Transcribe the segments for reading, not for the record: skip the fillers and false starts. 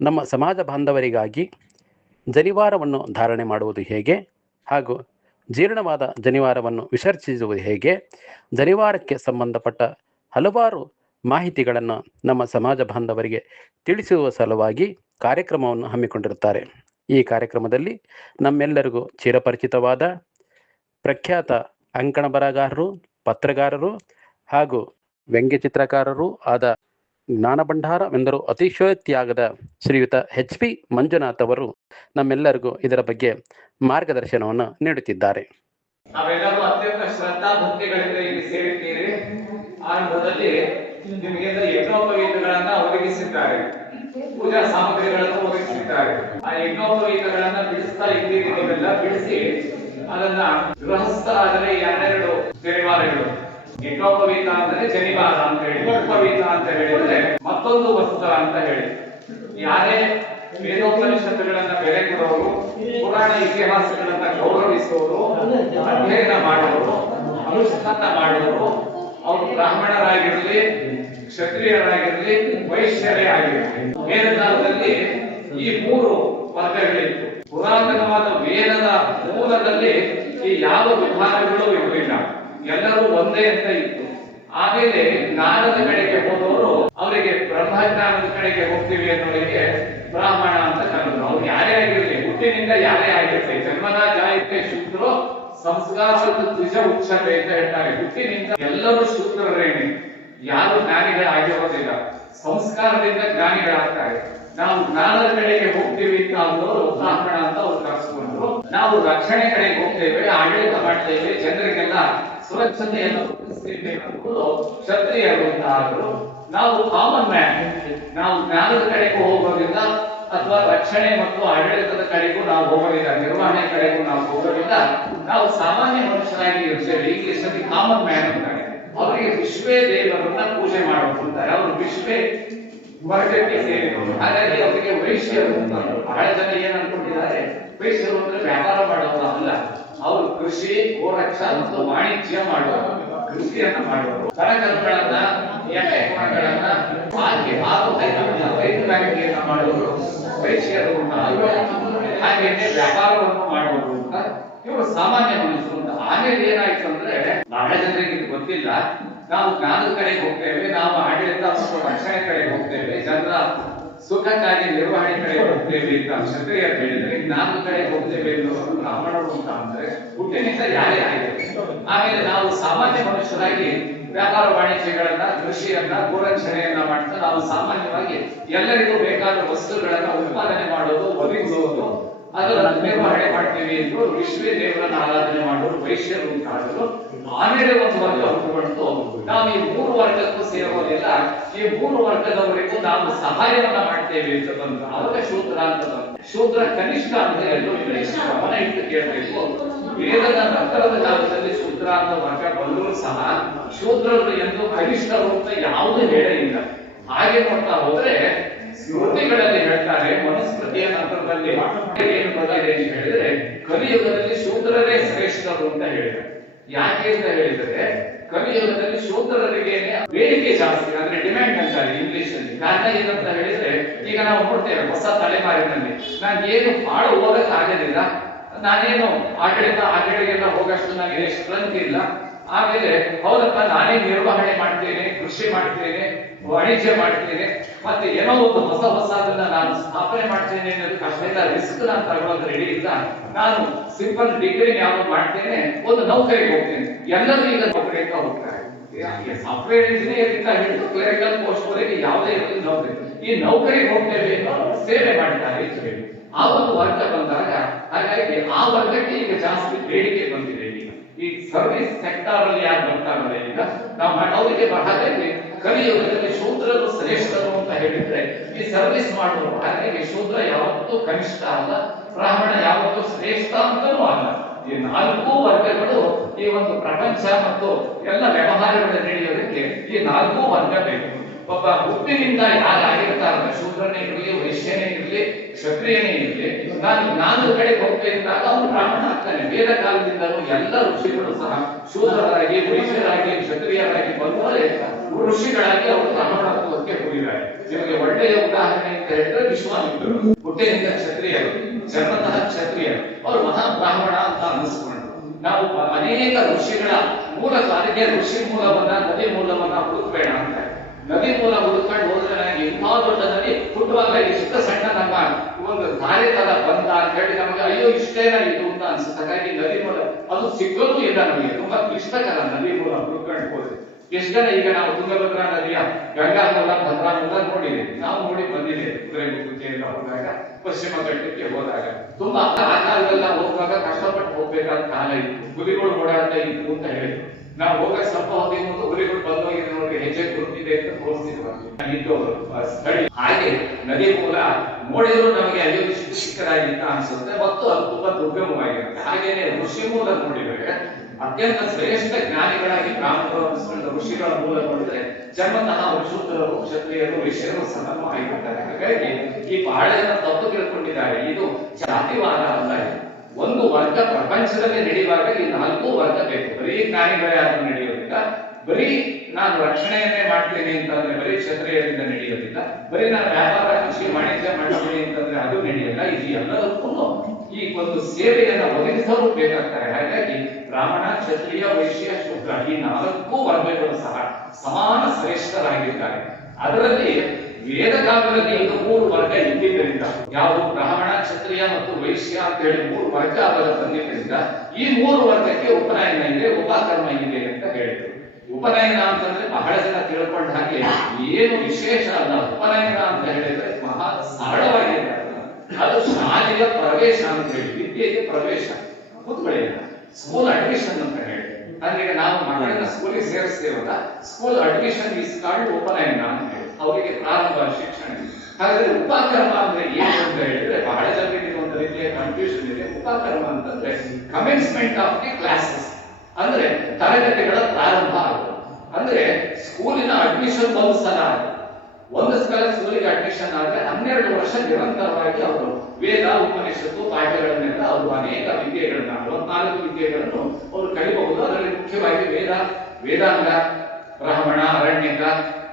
ನಮ್ಮ ಸಮಾಜ ಬಾಂಧವರಿಗಾಗಿ ಜನಿವಾರವನ್ನು ಧಾರಣೆ ಮಾಡುವುದು ಹೇಗೆ ಹಾಗೂ ಜೀರ್ಣವಾದ ಜನಿವಾರವನ್ನು ವಿಸರ್ಜಿಸುವುದು ಹೇಗೆ, ಜನಿವಾರಕ್ಕೆ ಸಂಬಂಧಪಟ್ಟ ಹಲವಾರು ಮಾಹಿತಿಗಳನ್ನು ನಮ್ಮ ಸಮಾಜ ಬಾಂಧವರಿಗೆ ತಿಳಿಸುವ ಸಲುವಾಗಿ ಕಾರ್ಯಕ್ರಮವನ್ನು ಹಮ್ಮಿಕೊಂಡಿರುತ್ತಾರೆ. ಈ ಕಾರ್ಯಕ್ರಮದಲ್ಲಿ ನಮ್ಮೆಲ್ಲರಿಗೂ ಚಿರಪರಿಚಿತವಾದ ಪ್ರಖ್ಯಾತ ಅಂಕಣ ಬರಹಗಾರರು, ಪತ್ರಗಾರರು ಹಾಗೂ ವ್ಯಂಗ್ಯಚಿತ್ರಕಾರರೂ ಆದ ಜ್ಞಾನಭಂಡಾರವೆಂದರೂ ಅತಿಶಯೋಕ್ತಿಯಾಗದ ಶ್ರೀಯುತ HP ಮಂಜುನಾಥ್ ಅವರು ನಮ್ಮೆಲ್ಲರಿಗೂ ಇದರ ಬಗ್ಗೆ ಮಾರ್ಗದರ್ಶನವನ್ನು ನೀಡುತ್ತಿದ್ದಾರೆ. ನಾವೆಲ್ಲರೂ ಅತ್ಯಂತ ಶ್ರದ್ಧಾ ಭಕ್ತಿಗಳಿಂದ ಇಲ್ಲಿ ಸೇರಿದ್ದೀರಿ. ಆರಂಭದಲ್ಲಿ ನಿಮಗೆ ಯಜ್ಞೋಪವೀತಗಳನ್ನ ಒದಗಿಸಿದ್ದಾರೆ, ಪೂಜಾ ಸಾಮಗ್ರಿಗಳನ್ನು ಒದಗಿಸಿದ್ದಾರೆ. ಆ ಯಜ್ಞೋಪವೀತಗಳನ್ನ ಬಿಡಿಸ್ತಾ ಇದ್ದೀರಿ. ನೀವೆಲ್ಲ ಬಿಡಿಸಿ ಅದನ್ನ ಗೃಹಸ್ಥರಾದರೆ 2 ಜನಿವಾರಗಳು. ಯಜ್ಞೋಪವೀತ ಅಂದ್ರೆ ಜನಿವಾರ ಅಂತ ಹೇಳಿ, ಉಪವೀತ ಅಂತ ಹೇಳಿದ್ರೆ ಮತ್ತೊಂದು ವಸ್ತ್ರ ಅಂತ ಹೇಳಿ. ಯಾರೇ ವೇದೋಪನಿಷತ್ತುಗಳನ್ನ ಬೆಲೆ ಕೊಡೋರು, ಪುರಾಣ ಇತಿಹಾಸಗಳನ್ನ ಗೌರವಿಸುವವರು, ಅಧ್ಯಯನ ಮಾಡುವವರು, ಅನುಷ್ಠಾನ ಮಾಡುವವರು, ಅವರು ಬ್ರಾಹ್ಮಣರಾಗಿರಲಿ, ಕ್ಷತ್ರಿಯರಾಗಿರಲಿ, ವೈಶ್ಯರೇ ಆಗಿರಲಿ. ವೇದಕಾಲದಲ್ಲಿ ಈ 3 ವರ್ಗಗಳಿತ್ತು. ಪುರಾತನವಾದ ವೇದದ ಮೂಲದಲ್ಲಿ ಈ ಯಾವ ವಿಧಾನಗಳು ಇರಲಿಲ್ಲ, ಎಲ್ಲರೂ ಒಂದೇ ಅಂತ ಇತ್ತು. ಆಮೇಲೆ ಜ್ಞಾನದ ಕಡೆಗೆ ಹೋದವರು ಅವರಿಗೆ ಬ್ರಹ್ಮಜ್ಞಾನದ ಕಡೆಗೆ ಹೋಗ್ತೀವಿ ಅನ್ನೋರಿಗೆ ಬ್ರಾಹ್ಮಣ ಅಂತ ಕರೆದ್ರು. ಅವ್ರು ಯಾರೇ ಆಗಿರ್ಲಿ, ಹುಟ್ಟಿನಿಂದ ಯಾರೇ ಆಗಿರ್ಲಿ, ಜನ್ಮನ ಜಾಯತೆ ಶೂದ್ರೋ ಸಂಸ್ಕಾರದ ದ್ವಿಜ ಉಚ್ಛತೆ ಅಂತ ಹೇಳ್ತಾರೆ. ಹುಟ್ಟಿನಿಂದ ಎಲ್ಲರೂ ಶೂದ್ರರೇನೆ, ಯಾರು ಜ್ಞಾನಿಗಳಾಗಿರೋದಿಲ್ಲ, ಸಂಸ್ಕಾರದಿಂದ ಜ್ಞಾನಿಗಳಾಗ್ತಾರೆ. ನಾವು ಜ್ಞಾನದ ಕಡೆಗೆ ಹೋಗ್ತೀವಿ ಅಂತ ಅಂದವರು ಬ್ರಾಹ್ಮಣ ಅಂತ ಅವ್ರು ಕರೆಸ್ಕೊಂಡ್ರು. ನಾವು ರಕ್ಷಣೆ ಕಡೆಗೆ ಹೋಗ್ತೇವೆ, ಆಡಳಿತ ಮಾಡ್ತೇವೆ, ಜನರಿಗೆಲ್ಲ ಸುರಕ್ಷತೆಯನ್ನು ಒದಗಿಸ್ತೇವೆ ಅನ್ನೋದು ಕ್ಷತ್ರಿಯರು ಅಂತ ಆದ್ರು. ನಾವು ಕಾಮನ್ ಮ್ಯಾನ್, ನಾವು ಜ್ಞಾನದ ಕಡೆಗೂ ಹೋಗೋದಿಲ್ಲ ಅಥವಾ ರಕ್ಷಣೆ ಮತ್ತು ಆಡಳಿತದ ಕಡೆಗೂ ನಾವು ಹೋಗೋದಿಲ್ಲ, ನಿರ್ವಹಣೆ ಕಡೆಗೂ ನಾವು ಹೋಗೋದಿಲ್ಲ. ನಾವು ಸಾಮಾನ್ಯ ಮನುಷ್ಯರಾಗಿ ಇರ್ತೇವೆ. ಇಂಗ್ಲಿಷ್ ಅಲ್ಲಿ ಕಾಮನ್ ಮ್ಯಾನ್ ಅಂತಾರೆ. ಅವರಿಗೆ ವಿಶ್ವೇ ದೇವರನ್ನ ಪೂಜೆ ಮಾಡೋದು ಅಂತಾರೆ. ಅವರು ವಿಶ್ವೇ ವರ್ಗಕ್ಕೆ ಸೇರಿದವರು. ಹಾಗಾಗಿ ಅವರಿಗೆ ವೈಶ್ಯರು ಅಂತ. ಬಹಳ ಜನ ಏನ್ ಅನ್ಕೊಂಡಿದ್ದಾರೆ, ವೈಶ್ಯರು ಅಂದ್ರೆ ವ್ಯಾಪಾರ ಮಾಡೋರು ಅಲ್ಲ. ಅವರು ಕೃಷಿ, ಗೋರಕ್ಷಾ ಮತ್ತು ವಾಣಿಜ್ಯ ಮಾಡುವರು, ಕೃಷಿಯನ್ನ ಮಾಡುವರು, ಕರಕರ್ಮಗಳನ್ನ, ಎಣ್ಣೆ ಗುಣಗಳನ್ನ, ರೈತಗಾರಿಕೆಯನ್ನ ಮಾಡುವರು ವೈಶ್ಯರು ಅಂತ. ಹಾಗೇನೆ ವ್ಯಾಪಾರವನ್ನು ಮಾಡುವರು ಅಂತ. ಇವರು ಸಾಮಾನ್ಯ ಮನುಷ್ಯರು ಅಂತ. ಆಮೇಲೆ ಏನಾಯ್ತು ಅಂದ್ರೆ, ಬಹಳ ಜನರಿಗೆ ಇದು ಗೊತ್ತಿಲ್ಲ. ನಾವು ಜ್ಞಾನದ ಕಡೆಗೆ ಹೋಗ್ತೇವೆ, ನಾವು ಆಡಳಿತ ಮತ್ತು ರಕ್ಷಣೆ ಕಡೆಗೆ ಹೋಗ್ತೇವೆ, ಜನರ ಸುಖಕ್ಕಾಗಿ ನಿರ್ವಹಣೆ ಕಡೆ ಹೋಗ್ತೇವೆ ಅಂತ ಕ್ಷತ್ರಿಯರು ಹೇಳಿದ್ರೆ, ಜ್ಞಾನದ ಕಡೆಗೆ ಹೋಗ್ತೇವೆ ಅನ್ನೋರು ಬ್ರಾಹ್ಮಣರು ಅಂತ ಅಂದ್ರೆ ಹುಟ್ಟಿನಿಂದ ಯಾರೇ ಆಗಿದೆ. ಆಮೇಲೆ ನಾವು ಸಾಮಾನ್ಯ ಮನುಷ್ಯರಾಗಿ ವ್ಯಾಪಾರ ವಾಣಿಜ್ಯಗಳನ್ನ, ಕೃಷಿಯನ್ನ, ಗೋರಕ್ಷಣೆಯನ್ನ ಮಾಡ್ತಾ ನಾವು ಸಾಮಾನ್ಯವಾಗಿ ಎಲ್ಲರಿಗೂ ಬೇಕಾದ ವಸ್ತುಗಳನ್ನ ಉತ್ಪಾದನೆ ಮಾಡೋದು, ಒದಗಿಸುವುದು, ಅದರ ನಿರ್ವಹಣೆ ಮಾಡ್ತೀವಿ ಎಂದು ವಿಶ್ವೇ ದೇವರನ್ನ ಆರಾಧನೆ ಮಾಡೋರು ವೈಶ್ಯರು ಅಂತ ಆದರು. ಆಮೇಲೆ ಒಂದು ವರ್ಗ ಹುಟ್ಟುಕೊಂಡು ನಾವು ಈ 3 ವರ್ಗಕ್ಕೂ ಸೇರೋದಿಲ್ಲ, ಈ 3 ವರ್ಗದವರಿಗೂ ನಾವು ಸಹಾಯವನ್ನ ಮಾಡ್ತೇವೆ ಅಂತ ಬಂದ್ರು. ಅವಾಗ ಶೂದ್ರ ಅಂತ ಬಂದ್ರು. ಶೂದ್ರ ಕನಿಷ್ಠ ಅಂದ್ರೆ ಎಲ್ಲೂ ಗಮನ ಇಟ್ಟು ಕೇಳಬೇಕು. ವೇದದ ನಂತರದ ಕಾಲದಲ್ಲಿ ಶೂದ್ರ ಅಂತ ವರ್ಗ ಬಂದರೂ ಸಹ ಶೂದ್ರರು ಎಂದು ಕನಿಷ್ಠರು ಅಂತ ಯಾವುದೂ ಹೇಳೇ ಇಲ್ಲ. ಹಾಗೆ ನೋಡ್ತಾ ಹೋದ್ರೆ ಸ್ಮೃತಿಗಳಲ್ಲಿ ಹೇಳ್ತಾರೆ, ಮನುಸ್ಮೃತಿಯ ನಂತರದಲ್ಲಿ ಏನು ಬಂದಿದೆ ಅಂತ ಹೇಳಿದ್ರೆ, ಕಲಿಯುಗದಲ್ಲಿ ಶೂದ್ರರೇ ಶ್ರೇಷ್ಠರು ಅಂತ ಹೇಳಿದ್ದಾರೆ. ಯಾಕೆ ಅಂತ ಹೇಳಿದ್ರೆ, ಕಲಿಯುಗದಲ್ಲಿ ಶೂದ್ರರಿಗೆ ಬೇಡಿಕೆ ಜಾಸ್ತಿ, ಅಂದ್ರೆ ಡಿಮ್ಯಾಂಡ್ ಅಂತಾರೆ ಇಂಗ್ಲಿಷ್ ಅಲ್ಲಿ. ಕಾರಣ ಏನಂತ ಹೇಳಿದ್ರೆ, ಈಗ ನಾವು ನೋಡ್ತೇವೆ ಹೊಸ ತಲೆಮಾರಿನಲ್ಲಿ ನಾನು ಏನು ಹಾಡು ಹೋಗಕ್ ಆಗೋದಿಲ್ಲ, ನಾನೇನು ಆಡಳಿಗೆಲ್ಲ ಹೋಗಷ್ಟು ನನಗೆ ಸ್ಟ್ರೆಂತ್ ಇಲ್ಲ. ಆಮೇಲೆ ಹೌದಪ್ಪ, ನಾನೇ ನಿರ್ವಹಣೆ ಮಾಡ್ತೇನೆ, ಕೃಷಿ ಮಾಡ್ತೇನೆ, ವಾಣಿಜ್ಯ ಮಾಡ್ತೇನೆ, ಮತ್ತೆ ಏನೋ ಒಂದು ಹೊಸದನ್ನ ನಾನು ಸ್ಥಾಪನೆ ಮಾಡ್ತೇನೆ ಅನ್ನೋದು ಅಷ್ಟೆಲ್ಲ ರಿಸ್ಕ್ ನಾನು ತಗೊಳ್ಳೋದು ರೆಡಿ ಇಲ್ಲ. ನಾನು ಸಿಂಪಲ್ ಡಿಗ್ರಿ ಯಾವ್ದು ಮಾಡ್ತೇನೆ, ಒಂದು ನೌಕರಿಗೆ ಹೋಗ್ತೇನೆ. ಎಲ್ಲರೂ ಈಗ ನೌಕರಿಗೆ ಹೋಗ್ತಾರೆ. ಸಾಫ್ಟ್ವೇರ್ ಇಂಜಿನಿಯರ್ ಇಂದ ಹಿಡಿದು ಕ್ಲರಿಕಲ್ ಪೋಸ್ಟ್ ವರೆಗೆ ಯಾವುದೇ ಇರಲಿ ನೌಕರಿ. ಈ ನೌಕರಿಗೆ ಹೋಗ್ತೇವೆ ಸೇವೆ ಮಾಡ್ತಾರೆ ಅಂತ ಹೇಳಿ ಆ ಒಂದು ವರ್ಗ ಬಂದಾಗ, ಹಾಗಾಗಿ ಆ ವರ್ಗಕ್ಕೆ ಈಗ ಜಾಸ್ತಿ ಬೇಡಿಕೆ ಬಂದಿದೆ. ಈ ಸರ್ವಿಸ್ ಸೆಕ್ಟರ್ ಅಲ್ಲಿ ಯಾರು ಬರ್ತಾರಲ್ಲ, ಈಗ ನಾವು ಅವರಿಗೆ ಹಾಗಾಗಿ ಕಲಿಯುಗದಲ್ಲಿ ಶೂದ್ರರು ಶ್ರೇಷ್ಠರು ಅಂತ ಹೇಳಿದ್ರೆ ಈ ಸರ್ವಿಸ್ ಮಾಡುವರು. ಹಾಗಾಗಿ ಶೂದ್ರ ಯಾವತ್ತೂ ಕನಿಷ್ಠ ಅಲ್ಲ, ಬ್ರಾಹ್ಮಣ ಯಾವತ್ತೂ ಶ್ರೇಷ್ಠ ಅಂತಲೂ ಅಲ್ಲ. ಈ 4 ವರ್ಗಗಳು ಈ ಒಂದು ಪ್ರಪಂಚ ಮತ್ತು ಎಲ್ಲ ವ್ಯವಹಾರಗಳ ನಡೆಯೋದಕ್ಕೆ ಈ 4 ವರ್ಗ ಬೇಕು. ಒಬ್ಬ ಹುಟ್ಟಿನಿಂದ ಯಾರಾಗಿರ್ತಾರಲ್ಲ, ಶೂದ್ರನೇ ಇರಲಿ, ವೈಶ್ಯನೇ ಇರಲಿ, ಕ್ಷತ್ರಿಯನೇ ಇರಲಿ, ನಾನು ಕಡೆ ಹೋಗ್ಬೇಕಾದಾಗ ಅವನು ಬ್ರಾಹ್ಮಣ ಆಗ್ತಾನೆ. ವೇದ ಕಾಲದಿಂದಲೂ ಎಲ್ಲ ಋಷಿಗಳು ಸಹ ಶೂದ್ರರಾಗಿ, ವೈಶ್ಯರಾಗಿ, ಕ್ಷತ್ರಿಯರಾಗಿ ಬಂದವರೇ ಋಷಿಗಳಾಗಿ ಅವರು ಬ್ರಾಹ್ಮಣತ್ವಕ್ಕೆ ಹೋಗಿದ್ದಾರೆ. ನಿಮಗೆ ಒಳ್ಳೆಯ ಉದಾಹರಣೆ ಅಂತ ಹೇಳಿದ್ರೆ ವಿಶ್ವಾಮಿತ್ರರು ಹುಟ್ಟಿನಿಂದ ಕ್ಷತ್ರಿಯರು, ಜನ್ಮತಃ ಕ್ಷತ್ರಿಯರು, ಅವರು ಮಹಾಬ್ರಾಹ್ಮಣ ಅಂತ ಅನಿಸ್ಕೊಂಡ್ರು. ನಾವು ಅನೇಕ ಋಷಿಗಳ ಮೂಲಕ, ಅದಕ್ಕೆ ಋಷಿ ಮೂಲವನ್ನ ನದಿ ಮೂಲವನ್ನ ಹುಡುಕ್ಬೇಡ ಅಂತ. ನದಿ ಮೂಲ ಹುಡುಕೊಂಡು ಹೋದ್ರೆ ನನಗೆ ಇಂಥ ದೊಡ್ಡ ನದಿ ಹುಟ್ಟುವಾಗ ಇಷ್ಟು ಸಣ್ಣ ನಮ್ಮ ಒಂದು ಧಾರೆ ತರ ಬಂದ ಅಂತ ಹೇಳಿ ನಮಗೆ ಅಯ್ಯೋ ಇಷ್ಟೇನ ಇದು ಅಂತ ಅನ್ಸುತ್ತೆ. ಹಾಗಾಗಿ ನದಿ ಮೂಲ ಅದು ಸಿಗೋದು ಇಲ್ಲ ನಮಗೆ, ತುಂಬಾ ಕ್ಲಿಷ್ಟಕರ ನದಿ ಮೂಲ ಹುಡುಕೊಂಡು ಹೋದ್ರೆ. ಎಷ್ಟು ಜನ ಈಗ ನಾವು ತುಂಗಭದ್ರಾ ನದಿಯ ಗಂಗಾ ಮೂಲ ಭದ್ರಾ ಮೂಲ ನೋಡಿದ್ದೇವೆ, ನಾವು ನೋಡಿ ಬಂದಿದ್ದೇವೆ. ಕುದುರೆಮುಖಕ್ಕೆ ಎಲ್ಲ ಹೋದಾಗ, ಪಶ್ಚಿಮ ಘಟ್ಟಕ್ಕೆ ಹೋದಾಗ ತುಂಬಾ ಆ ಕಾಲದಲ್ಲ ಹೋಗುವಾಗ ಕಷ್ಟಪಟ್ಟು ಹೋಗ್ಬೇಕಾದ ಕಾಲ ಇತ್ತು. ಹುಲಿಗಳು ಓಡಾಡ್ತಾ ಇತ್ತು ಅಂತ ಹೇಳಿದ್ರು. ನಾವು ಹೋಗ ಸ್ವಲ್ಪ ಹೋಗಿ ಮುಂದೆ ಹುಲಿಗಳು ಬಂದೋಗಿದೆ ನೋಡ್ರಿ, ಹೆಜ್ಜೆ ಗುರುತಿದೆ ಅಂತ ತೋರಿಸಿದ್ರು ಸ್ಥಳೀಯ. ಹಾಗೆ ನದಿ ಮೂಲ ನೋಡಿದ್ರು ನಮಗೆ ಅಯ್ಯೋ ಇಷ್ಟು ಚಿಕ್ಕದಾಗಿತ್ತ ಅನ್ಸುತ್ತೆ, ಮತ್ತು ಅದು ತುಂಬಾ ದುರ್ಗಮವಾಗಿರುತ್ತೆ. ಹಾಗೇನೆ ಋಷಿ ಮೂಲ ನೋಡಿದ್ರೆ ಅತ್ಯಂತ ಶ್ರೇಷ್ಠ ಜ್ಞಾನಿಗಳಾಗಿ ಬ್ರಾಹ್ಮಣರು ಋಷಿಗಳ ಮೂಲ ನೋಡಿದ್ರೆ ಜನ್ಮತಃ ಶೂದ್ರರು, ಕ್ಷತ್ರಿಯರು, ವೈಶ್ಯರು ಸಹ ಆಗಿರ್ತಾರೆ. ಹಾಗಾಗಿ ಈ ಬಹಳ ಜನ ತಪ್ಪು ತಿಳ್ಕೊಂಡಿದ್ದಾರೆ. ಇದು ಜಾತಿವಾದ ಅಲ್ಲ, ಇದು ಒಂದು ವರ್ಗ ಪ್ರಪಂಚದಲ್ಲಿ ನಡೆಯುವಾಗ ಈ 4 ವರ್ಗ ಬೇಕು. ಬರೀ ಜ್ಞಾನಿಗಳೇ ಆದ್ರೂ ನಡೆಯೋದಿಲ್ಲ, ಬರೀ ನಾನು ರಕ್ಷಣೆಯನ್ನೇ ಮಾಡ್ತೇನೆ ಅಂತಂದ್ರೆ ಬರೀ ಕ್ಷತ್ರಿಯರಿಂದ ನಡೆಯೋದಿಲ್ಲ, ಬರೀ ನಾನು ವ್ಯಾಪಾರ ಕೃಷಿ ವಾಣಿಜ್ಯ ಮಾಡ್ತೀನಿ ಅಂತಂದ್ರೆ ಅದು ನಡೆಯಲ್ಲ. ಇದು ಎಲ್ಲದಕ್ಕೂ ಈ ಒಂದು ಸೇವೆಯನ್ನ ಒದಗಿಸಲು ಬೇಕಾಗ್ತಾರೆ. ಹಾಗಾಗಿ ಬ್ರಾಹ್ಮಣ, ಕ್ಷತ್ರಿಯ, ವೈಶ್ಯ, ಶೂದ್ರ ಈ 4 ವರ್ಗಗಳು ಸಹ ಸಮಾನ ಶ್ರೇಷ್ಠರಾಗಿದ್ದಾರೆ. ಅದರಲ್ಲಿ ವೇದಕಾಲದಲ್ಲಿ ಇದು 3 ವರ್ಗ ಇದ್ದಿದ್ದರಿಂದ, ಯಾವುದು ಬ್ರಾಹ್ಮಣ, ಕ್ಷತ್ರಿಯ ಮತ್ತು ವೈಶ್ಯ ಅಂತ ಹೇಳಿ 3 ವರ್ಗ ಅವರ ಬಂದಿದ್ದರಿಂದ ಈ 3 ವರ್ಗಕ್ಕೆ ಉಪನಯನ ಇದೆ, ಉಪಕರ್ಮ ಇದೆ ಅಂತ ಹೇಳಿದ್ರು. ಉಪನಯನ ಅಂತಂದ್ರೆ ಬಹಳ ಜನ ತಿಳ್ಕೊಂಡ ಹಾಗೆ ಏನು ವಿಶೇಷ ಅಲ್ಲ. ಉಪನಯನ ಅಂತ ಹೇಳಿದ್ರೆ ಮಹಾ ಸರಳವಾಗಿದೆ. ಅದು ಶಾಲೆಯ ಪ್ರವೇಶ ಅಂತ ಹೇಳಿ, ವಿದ್ಯೆಗೆ ಪ್ರವೇಶ, ಕೂತ್ಕೊಳ್ಳಿ, ಸ್ಕೂಲ್ ಅಡ್ಮಿಷನ್ ಅಂತ ಹೇಳಿ. ಅಂದ್ರೆ ನಾವು ಮಕ್ಕಳನ್ನ ಸ್ಕೂಲಿಗೆ ಸೇರಿಸ್ತೇವಲ್ಲ, ಸ್ಕೂಲ್ ಅಡ್ಮಿಷನ್ ಇಸ್ ಕಾಲ್ಡ್ ಉಪನಯನ ಅಂತ ಹೇಳಿ, ಅವರಿಗೆ ಪ್ರಾರಂಭ ಶಿಕ್ಷಣ. ಹಾಗಾದ್ರೆ ಉಪಕರ್ಮ ಅಂದ್ರೆ ಏನು ಅಂತ ಹೇಳಿದ್ರೆ ಬಹಳ ಜನರಿಗೆ ಒಂದು ರೀತಿಯ ಕನ್ಫ್ಯೂಷನ್ ಇದೆ. ಉಪಕರ್ಮ ಅಂತಂದ್ರೆ ಕಮೆನ್ಸ್ಮೆಂಟ್ ಆಫ್ ದಿ ಕ್ಲಾಸಸ್, ಅಂದ್ರೆ ತರಗತಿಗಳ ಪ್ರಾರಂಭ ಆಗೋದು. ಅಂದ್ರೆ ಸ್ಕೂಲಿನ ಅಡ್ಮಿಷನ್ ಒಂದು ಸಲ ಸ್ಕೂಲಿಗೆ ಅಡ್ಮಿಷನ್ ಆದ್ರೆ 12 ವರ್ಷ ನಿರಂತರವಾಗಿ ಅವರು ವೇದ, ಉಪನಿಷತ್ತು ಪಾಠಗಳನ್ನೆಲ್ಲ ಅವರು ಅನೇಕ ವಿದ್ಯೆಗಳನ್ನ 64 ವಿದ್ಯೆಗಳನ್ನು ಅವರು ಕಲಿಬಹುದು. ಅದರಲ್ಲಿ ಮುಖ್ಯವಾಗಿ ವೇದಾಂಗ, ಬ್ರಾಹ್ಮಣ, ಅರಣ್ಯಕ,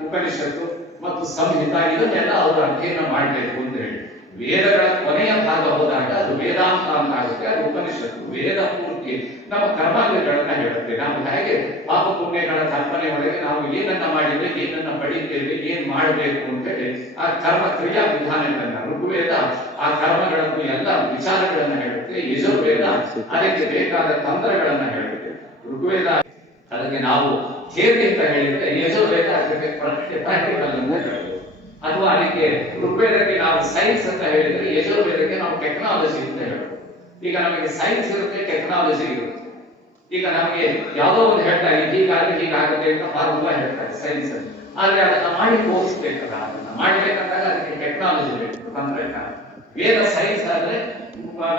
ಉಪನಿಷತ್ತು ಮತ್ತು ಸಂಹಿತ ಇದನ್ನೆಲ್ಲ ಅವರು ಅಧ್ಯಯನ ಮಾಡಬೇಕು ಅಂತ ಹೇಳಿ. ವೇದಗಳ ಕೊನೆಯ ಭಾಗ ಹೋದಾಗ ಅದು ವೇದಾಂತ ಅಂತ ಆಗುತ್ತೆ. ಅದು ಉಪನಿಷತ್ತು ವೇದ ಪೂರ್ತಿ ನಮ್ಮ ಕರ್ಮಾಂಗಗಳನ್ನ ಹೇಳುತ್ತೆ. ನಾವು ಹೇಗೆ ಪಾಪ ಪುಣ್ಯಗಳ ಕಲ್ಪನೆ ಒಳಗೆ ನಾವು ಏನನ್ನ ಮಾಡಿದ್ರೆ ಏನನ್ನ ಪಡಿತೇವೆ, ಏನ್ ಮಾಡಬೇಕು ಅಂತ ಹೇಳಿ ಆ ಕರ್ಮ ಕ್ರಿಯಾ ವಿಧಾನಗಳನ್ನ ಋಗ್ವೇದ ಆ ಕರ್ಮಗಳನ್ನು ಎಲ್ಲ ವಿಚಾರಗಳನ್ನ ಹೇಳುತ್ತೆ. ಯಜುರ್ವೇದ ಅದಕ್ಕೆ ಬೇಕಾದ ತಂತ್ರಗಳನ್ನ ಹೇಳುತ್ತೆ. ಋಗ್ವೇದ ಅದಕ್ಕೆ ನಾವು ಥಿಯರಿ ಅಂತ ಹೇಳಿದ್ರೆ, ಯಜುರ್ವೇದ ಅದಕ್ಕೆ ಪ್ರಾಕ್ಟಿಕಲ್ ಅಂತ ಹೇಳುತ್ತೆ. ಅಥವಾ ಅದಕ್ಕೆ ಋಗ್ವೇದಕ್ಕೆ ನಾವು ಸೈನ್ಸ್ ಅಂತ ಹೇಳಿದ್ರೆ, ಯಜುರ್ವೇದಕ್ಕೆ ನಾವು ಟೆಕ್ನಾಲಜಿ ಅಂತ ಹೇಳೋದು. ಈಗ ನಮಗೆ ಸೈನ್ಸ್ ಇರುತ್ತೆ, ಟೆಕ್ನಾಲಜಿ ಇರುತ್ತೆ. ಈಗ ನಮಗೆ ಯಾವುದೋ ಒಂದು ಹೇಳ್ತಾರೆ ಹೀಗಾದ್ರೆ ಹೀಗಾಗುತ್ತೆ ಅಂತ ಫಾರ್ಮುಲಾ ಹೇಳ್ತಾರೆ ಸೈನ್ಸ್ ಅಲ್ಲಿ. ಆದ್ರೆ ಅದನ್ನ ಮಾಡಿ ತೋರಿಸ್ಬೇಕಲ್ಲ, ಅದನ್ನ ಮಾಡ್ಬೇಕಂದಾಗ ಅದಕ್ಕೆ ಟೆಕ್ನಾಲಜಿ ಬೇಕು, ತಂತ್ರಜ್ಞಾನ. ವೇದ ಸೈನ್ಸ್ ಆದ್ರೆ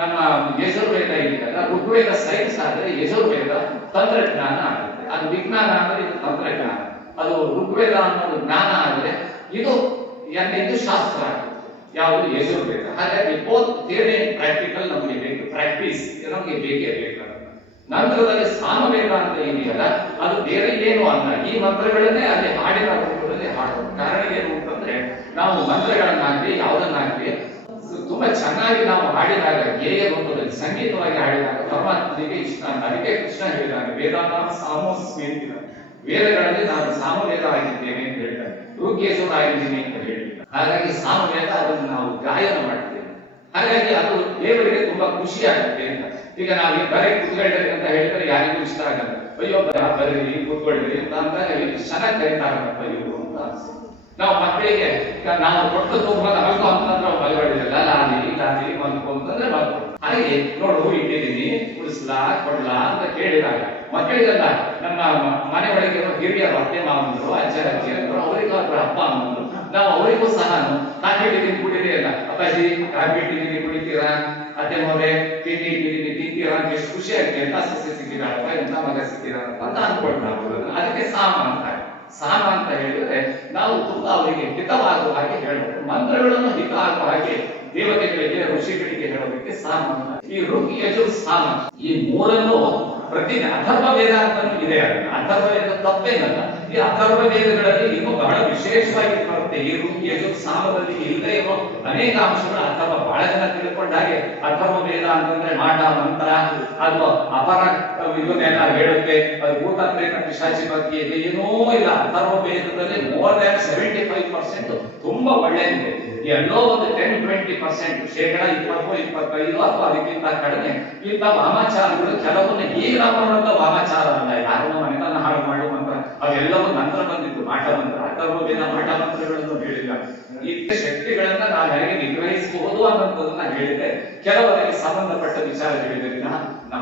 ನಮ್ಮ ಯಜುರ್ವೇದ ಇದೆಯಲ್ಲ, ಋಗ್ವೇದ ಸೈನ್ಸ್ ಆದ್ರೆ ಯಜುರ್ವೇದ ತಂತ್ರಜ್ಞಾನ ಆಗುತ್ತೆ. ಅದು ವಿಜ್ಞಾನ ಅಂದ್ರೆ ಇದು ತಂತ್ರಜ್ಞಾನ. ಅದು ಋಗ್ವೇದ ಅನ್ನೋದು ಜ್ಞಾನ ಆದ್ರೆ ಇದು ಶಾಸ್ತ್ರ ಆಗುತ್ತೆ, ಯಾವುದು ಯಜುರ್ವೇದ. ಹಾಗಾಗಿ ಬೋತ್ ಥಿಯರಿ ಅಂಡ್ ಪ್ರಾಕ್ಟಿಕಲ್ ನಮಗೆ ಬೇಕು, ಪ್ರಾಕ್ಟೀಸ್ ನಮಗೆ ಬೇಕೇ ಬೇಕು. ನಂತರದಲ್ಲಿ ಸಾಮವೇದ ಅಂತ ಇದೆಯಲ್ಲ, ಅದು ಬೇರೆ ಏನು ಅಲ್ಲ, ಈ ಮಂತ್ರಗಳನ್ನೇ ಅಲ್ಲಿ ಹಾಡಿನ ರೂಪದಲ್ಲಿ ಹಾಡೋದು. ಕಾರಣ ಏನು ಅಂತಂದ್ರೆ, ನಾವು ಮಂತ್ರಗಳನ್ನಾಗ್ಲಿ ಯಾವುದನ್ನಾಗ್ಲಿ ತುಂಬಾ ಚೆನ್ನಾಗಿ ನಾವು ಹಾಡಿದಾಗ, ಗೇಯ ರೂಪದಲ್ಲಿ ಸಂಗೀತವಾಗಿ ಹಾಡಿದಾಗ ಪರಮಾತ್ಮನಿಗೆ ಇಷ್ಟ ಅಂತ. ಅದಕ್ಕೆ ಕೃಷ್ಣ ಹೇಳಿದಾಗ ವೇದಾಂತ ಸಾಮೋಸ್ಮಿ ಅಂತ, ವೇದಗಳಲ್ಲಿ ನಾನು ಸಾಮವೇದ ಆಗಿದ್ದೇನೆ ಅಂತ ಹೇಳ್ತಾರೆ, ಋಗ್ಯಜುರ ಆಗಿದ್ದೀನಿ ಅಂತ ಹೇಳಿ. ಹಾಗಾಗಿ ಸಾಮವೇದ ಅದನ್ನು ನಾವು ಗಾಯನ ಮಾಡ್ತೇವೆ. ಹಾಗಾಗಿ ಅದು ದೇವರಿಗೆ ತುಂಬಾ ಖುಷಿ ಆಗುತ್ತೆ ಅಂತ. ಈಗ ನಾವು ಬರೀ ಕುತ್ಕೊಳ್ರಿ ಅಂತ ಹೇಳಿದ್ರೆ ಯಾರಿಗೂ ಇಷ್ಟ ಆಗಲ್ಲ. ಅಯ್ಯೋ ಬರೀ ಕೂತ್ಕೊಳ್ರಿ ಅಂತ ಅಂದಾಗ ಚೆನ್ನಾಗಿ ಕರೀತಾರಪ್ಪ ಇವರು ಅಂತ ಅನ್ಸುತ್ತೆ. ನಾವು ಮಕ್ಕಳಿಗೆ ನಾವು ಕೊಟ್ಟು ತುಂಬ ಮಲ್ಕೊ ಅಂತಂದ್ರೆ ಮಲ್ಕೊಂಡಿರಲ್ಲ, ಲಾಲಿ ಮಲ್ಕೊ ಅಂತಂದ್ರೆ ಮಲ್ಕೊ. ಹಾಗೆ ನೋಡು ಇಟ್ಟಿದ್ದೀನಿ, ಉಳಿಸ್ಲಾ ಕೊಡ್ಲಾ ಅಂತ ಕೇಳಿದಾಗ ಮಕ್ಕಳಿಗೆಲ್ಲ ನಮ್ಮ ಮನೆ ಒಳಗೆ ಹಿರಿಯರು, ಅತ್ತೆ ಮಾವಂದ್ರು, ಅಜ್ಜ ಅಜ್ಜಿಯರು, ಅವರಿಗಾದ್ರೂ ಅಪ್ಪ ಅಮ್ಮಂದ್ರು, ನಾವು ಅವರಿಗೂ ಸಹ ಕಾಫಿ ಇಟ್ಟಿದ್ದೀನಿ ಕುಡಿದೇ ಇಲ್ಲ, ಅಪ್ಪಾಜಿ ಕಾಫಿ ಇಟ್ಟಿದ್ದೀನಿ ಕುಡಿತೀರಾ, ಅತ್ತೆ ಮೋರೆ ತಿಂಡಿ ಇಟ್ಟಿದ್ದೀನಿ ತಿಂತೀರಾ ಅಂತ ಎಷ್ಟು ಖುಷಿ ಆಗುತ್ತೆ. ಎಂತ ಸಸ್ಯ ಸಿಕ್ಕಿದಾರಪ್ಪ, ಎಂತ ಮಗ ಸಿಕ್ಕಿದಾರ ಅಂತ ಅಂದ್ಕೊಳ್ತಾರೆ. ಅದಕ್ಕೆ ಸಾಮ ಅಂತಾರೆ. ಸಾಮ ಅಂತ ಹೇಳಿದ್ರೆ ನಾವು ತುಂಬಾ ಅವರಿಗೆ ಹಿತವಾಗುವ ಹಾಗೆ ಹೇಳಬೇಕು, ಮಂತ್ರಗಳನ್ನು ಹಿತ ಆಗುವ ಹಾಗೆ ದೇವತೆಗಳಿಗೆ ಋಷಿಗಳಿಗೆ ಹೇಳೋದಕ್ಕೆ ಸಾಮ ಅಂತ. ಈ ಋಗ್ ಯಜುರ್ ಸಾಮ ಈ ಮೂರನ್ನು ಪ್ರತಿ ಅಥರ್ವ ವೇದ ಅಂತ ಇದೆ. ಅಥರ್ವ ವೇದ ತಪ್ಪೇನಲ್ಲ, ಈ ಅಥರ್ವ ವೇದಗಳಲ್ಲಿ ಇನ್ನೂ ಬಹಳ ವಿಶೇಷವಾಗಿ ಬರುತ್ತೆ. ಈ ಋಗ್ಯಜು ಸಾಮದಲ್ಲಿ ಇಲ್ಲದೆ ಇರೋ ಅನೇಕ ಅಂಶಗಳು ಅಥವಾ ಬಹಳ ಜನ ತಿಳ್ಕೊಂಡ ಹಾಗೆ ಅಥರ್ವ ವೇದ ಅಂತಂದ್ರೆ ಮಾಟ ಮಂತ್ರ ಅಥವಾ ಅಪರ ಇದನ್ನೆಲ್ಲ ಹೇಳುತ್ತೆ, ಅದು ಭೂತ ಪ್ರೇತ ಪಿಶಾಚಿ ಬಗ್ಗೆ ಇದೆ, ಏನೂ ಇಲ್ಲ. ಅಥರ್ವ ವೇದದಲ್ಲಿ ಮೋರ್ ದನ್ 75% ತುಂಬಾ ಒಳ್ಳೆಯದಿದೆ. ಎಲ್ಲೋ ಒಂದು 10-20% ಶೇಕಡ 20-25 ಅಥವಾ ಅದಕ್ಕಿಂತ ಕಡಿಮೆ ಇಂಥ ವಾಮಾಚಾರಗಳು ಕೆಲವೊಂದು ಈಗ ನಾವು ನೋಡುವಂತ ವಾಮಾಚಾರ ಅಲ್ಲ. ಯಾರೋ ಮನೆತನ ಹಾಳು ಮಾಡುವಂತ ಅವೆಲ್ಲವೂ ನಂತರ ಬಂದಿತ್ತು. ಮಾಟ ಮಂತ್ರ ಅಥರ್ವ ವೇದ ಮಾಟ ಮಂತ್ರಗಳನ್ನು ಹೇಳಿಲ್ಲ. ಈ ಶಕ್ತಿಗಳನ್ನ ನಾವು ಹೇಗೆ ನಿಗ್ರಹಿಸಬಹುದು ಅನ್ನೋದನ್ನ ಹೇಳಿದೆ. ಕೆಲವರಿಗೆ ಸಂಬಂಧಪಟ್ಟ ವಿಚಾರ ಹೇಳಿದ್ರಿಂದ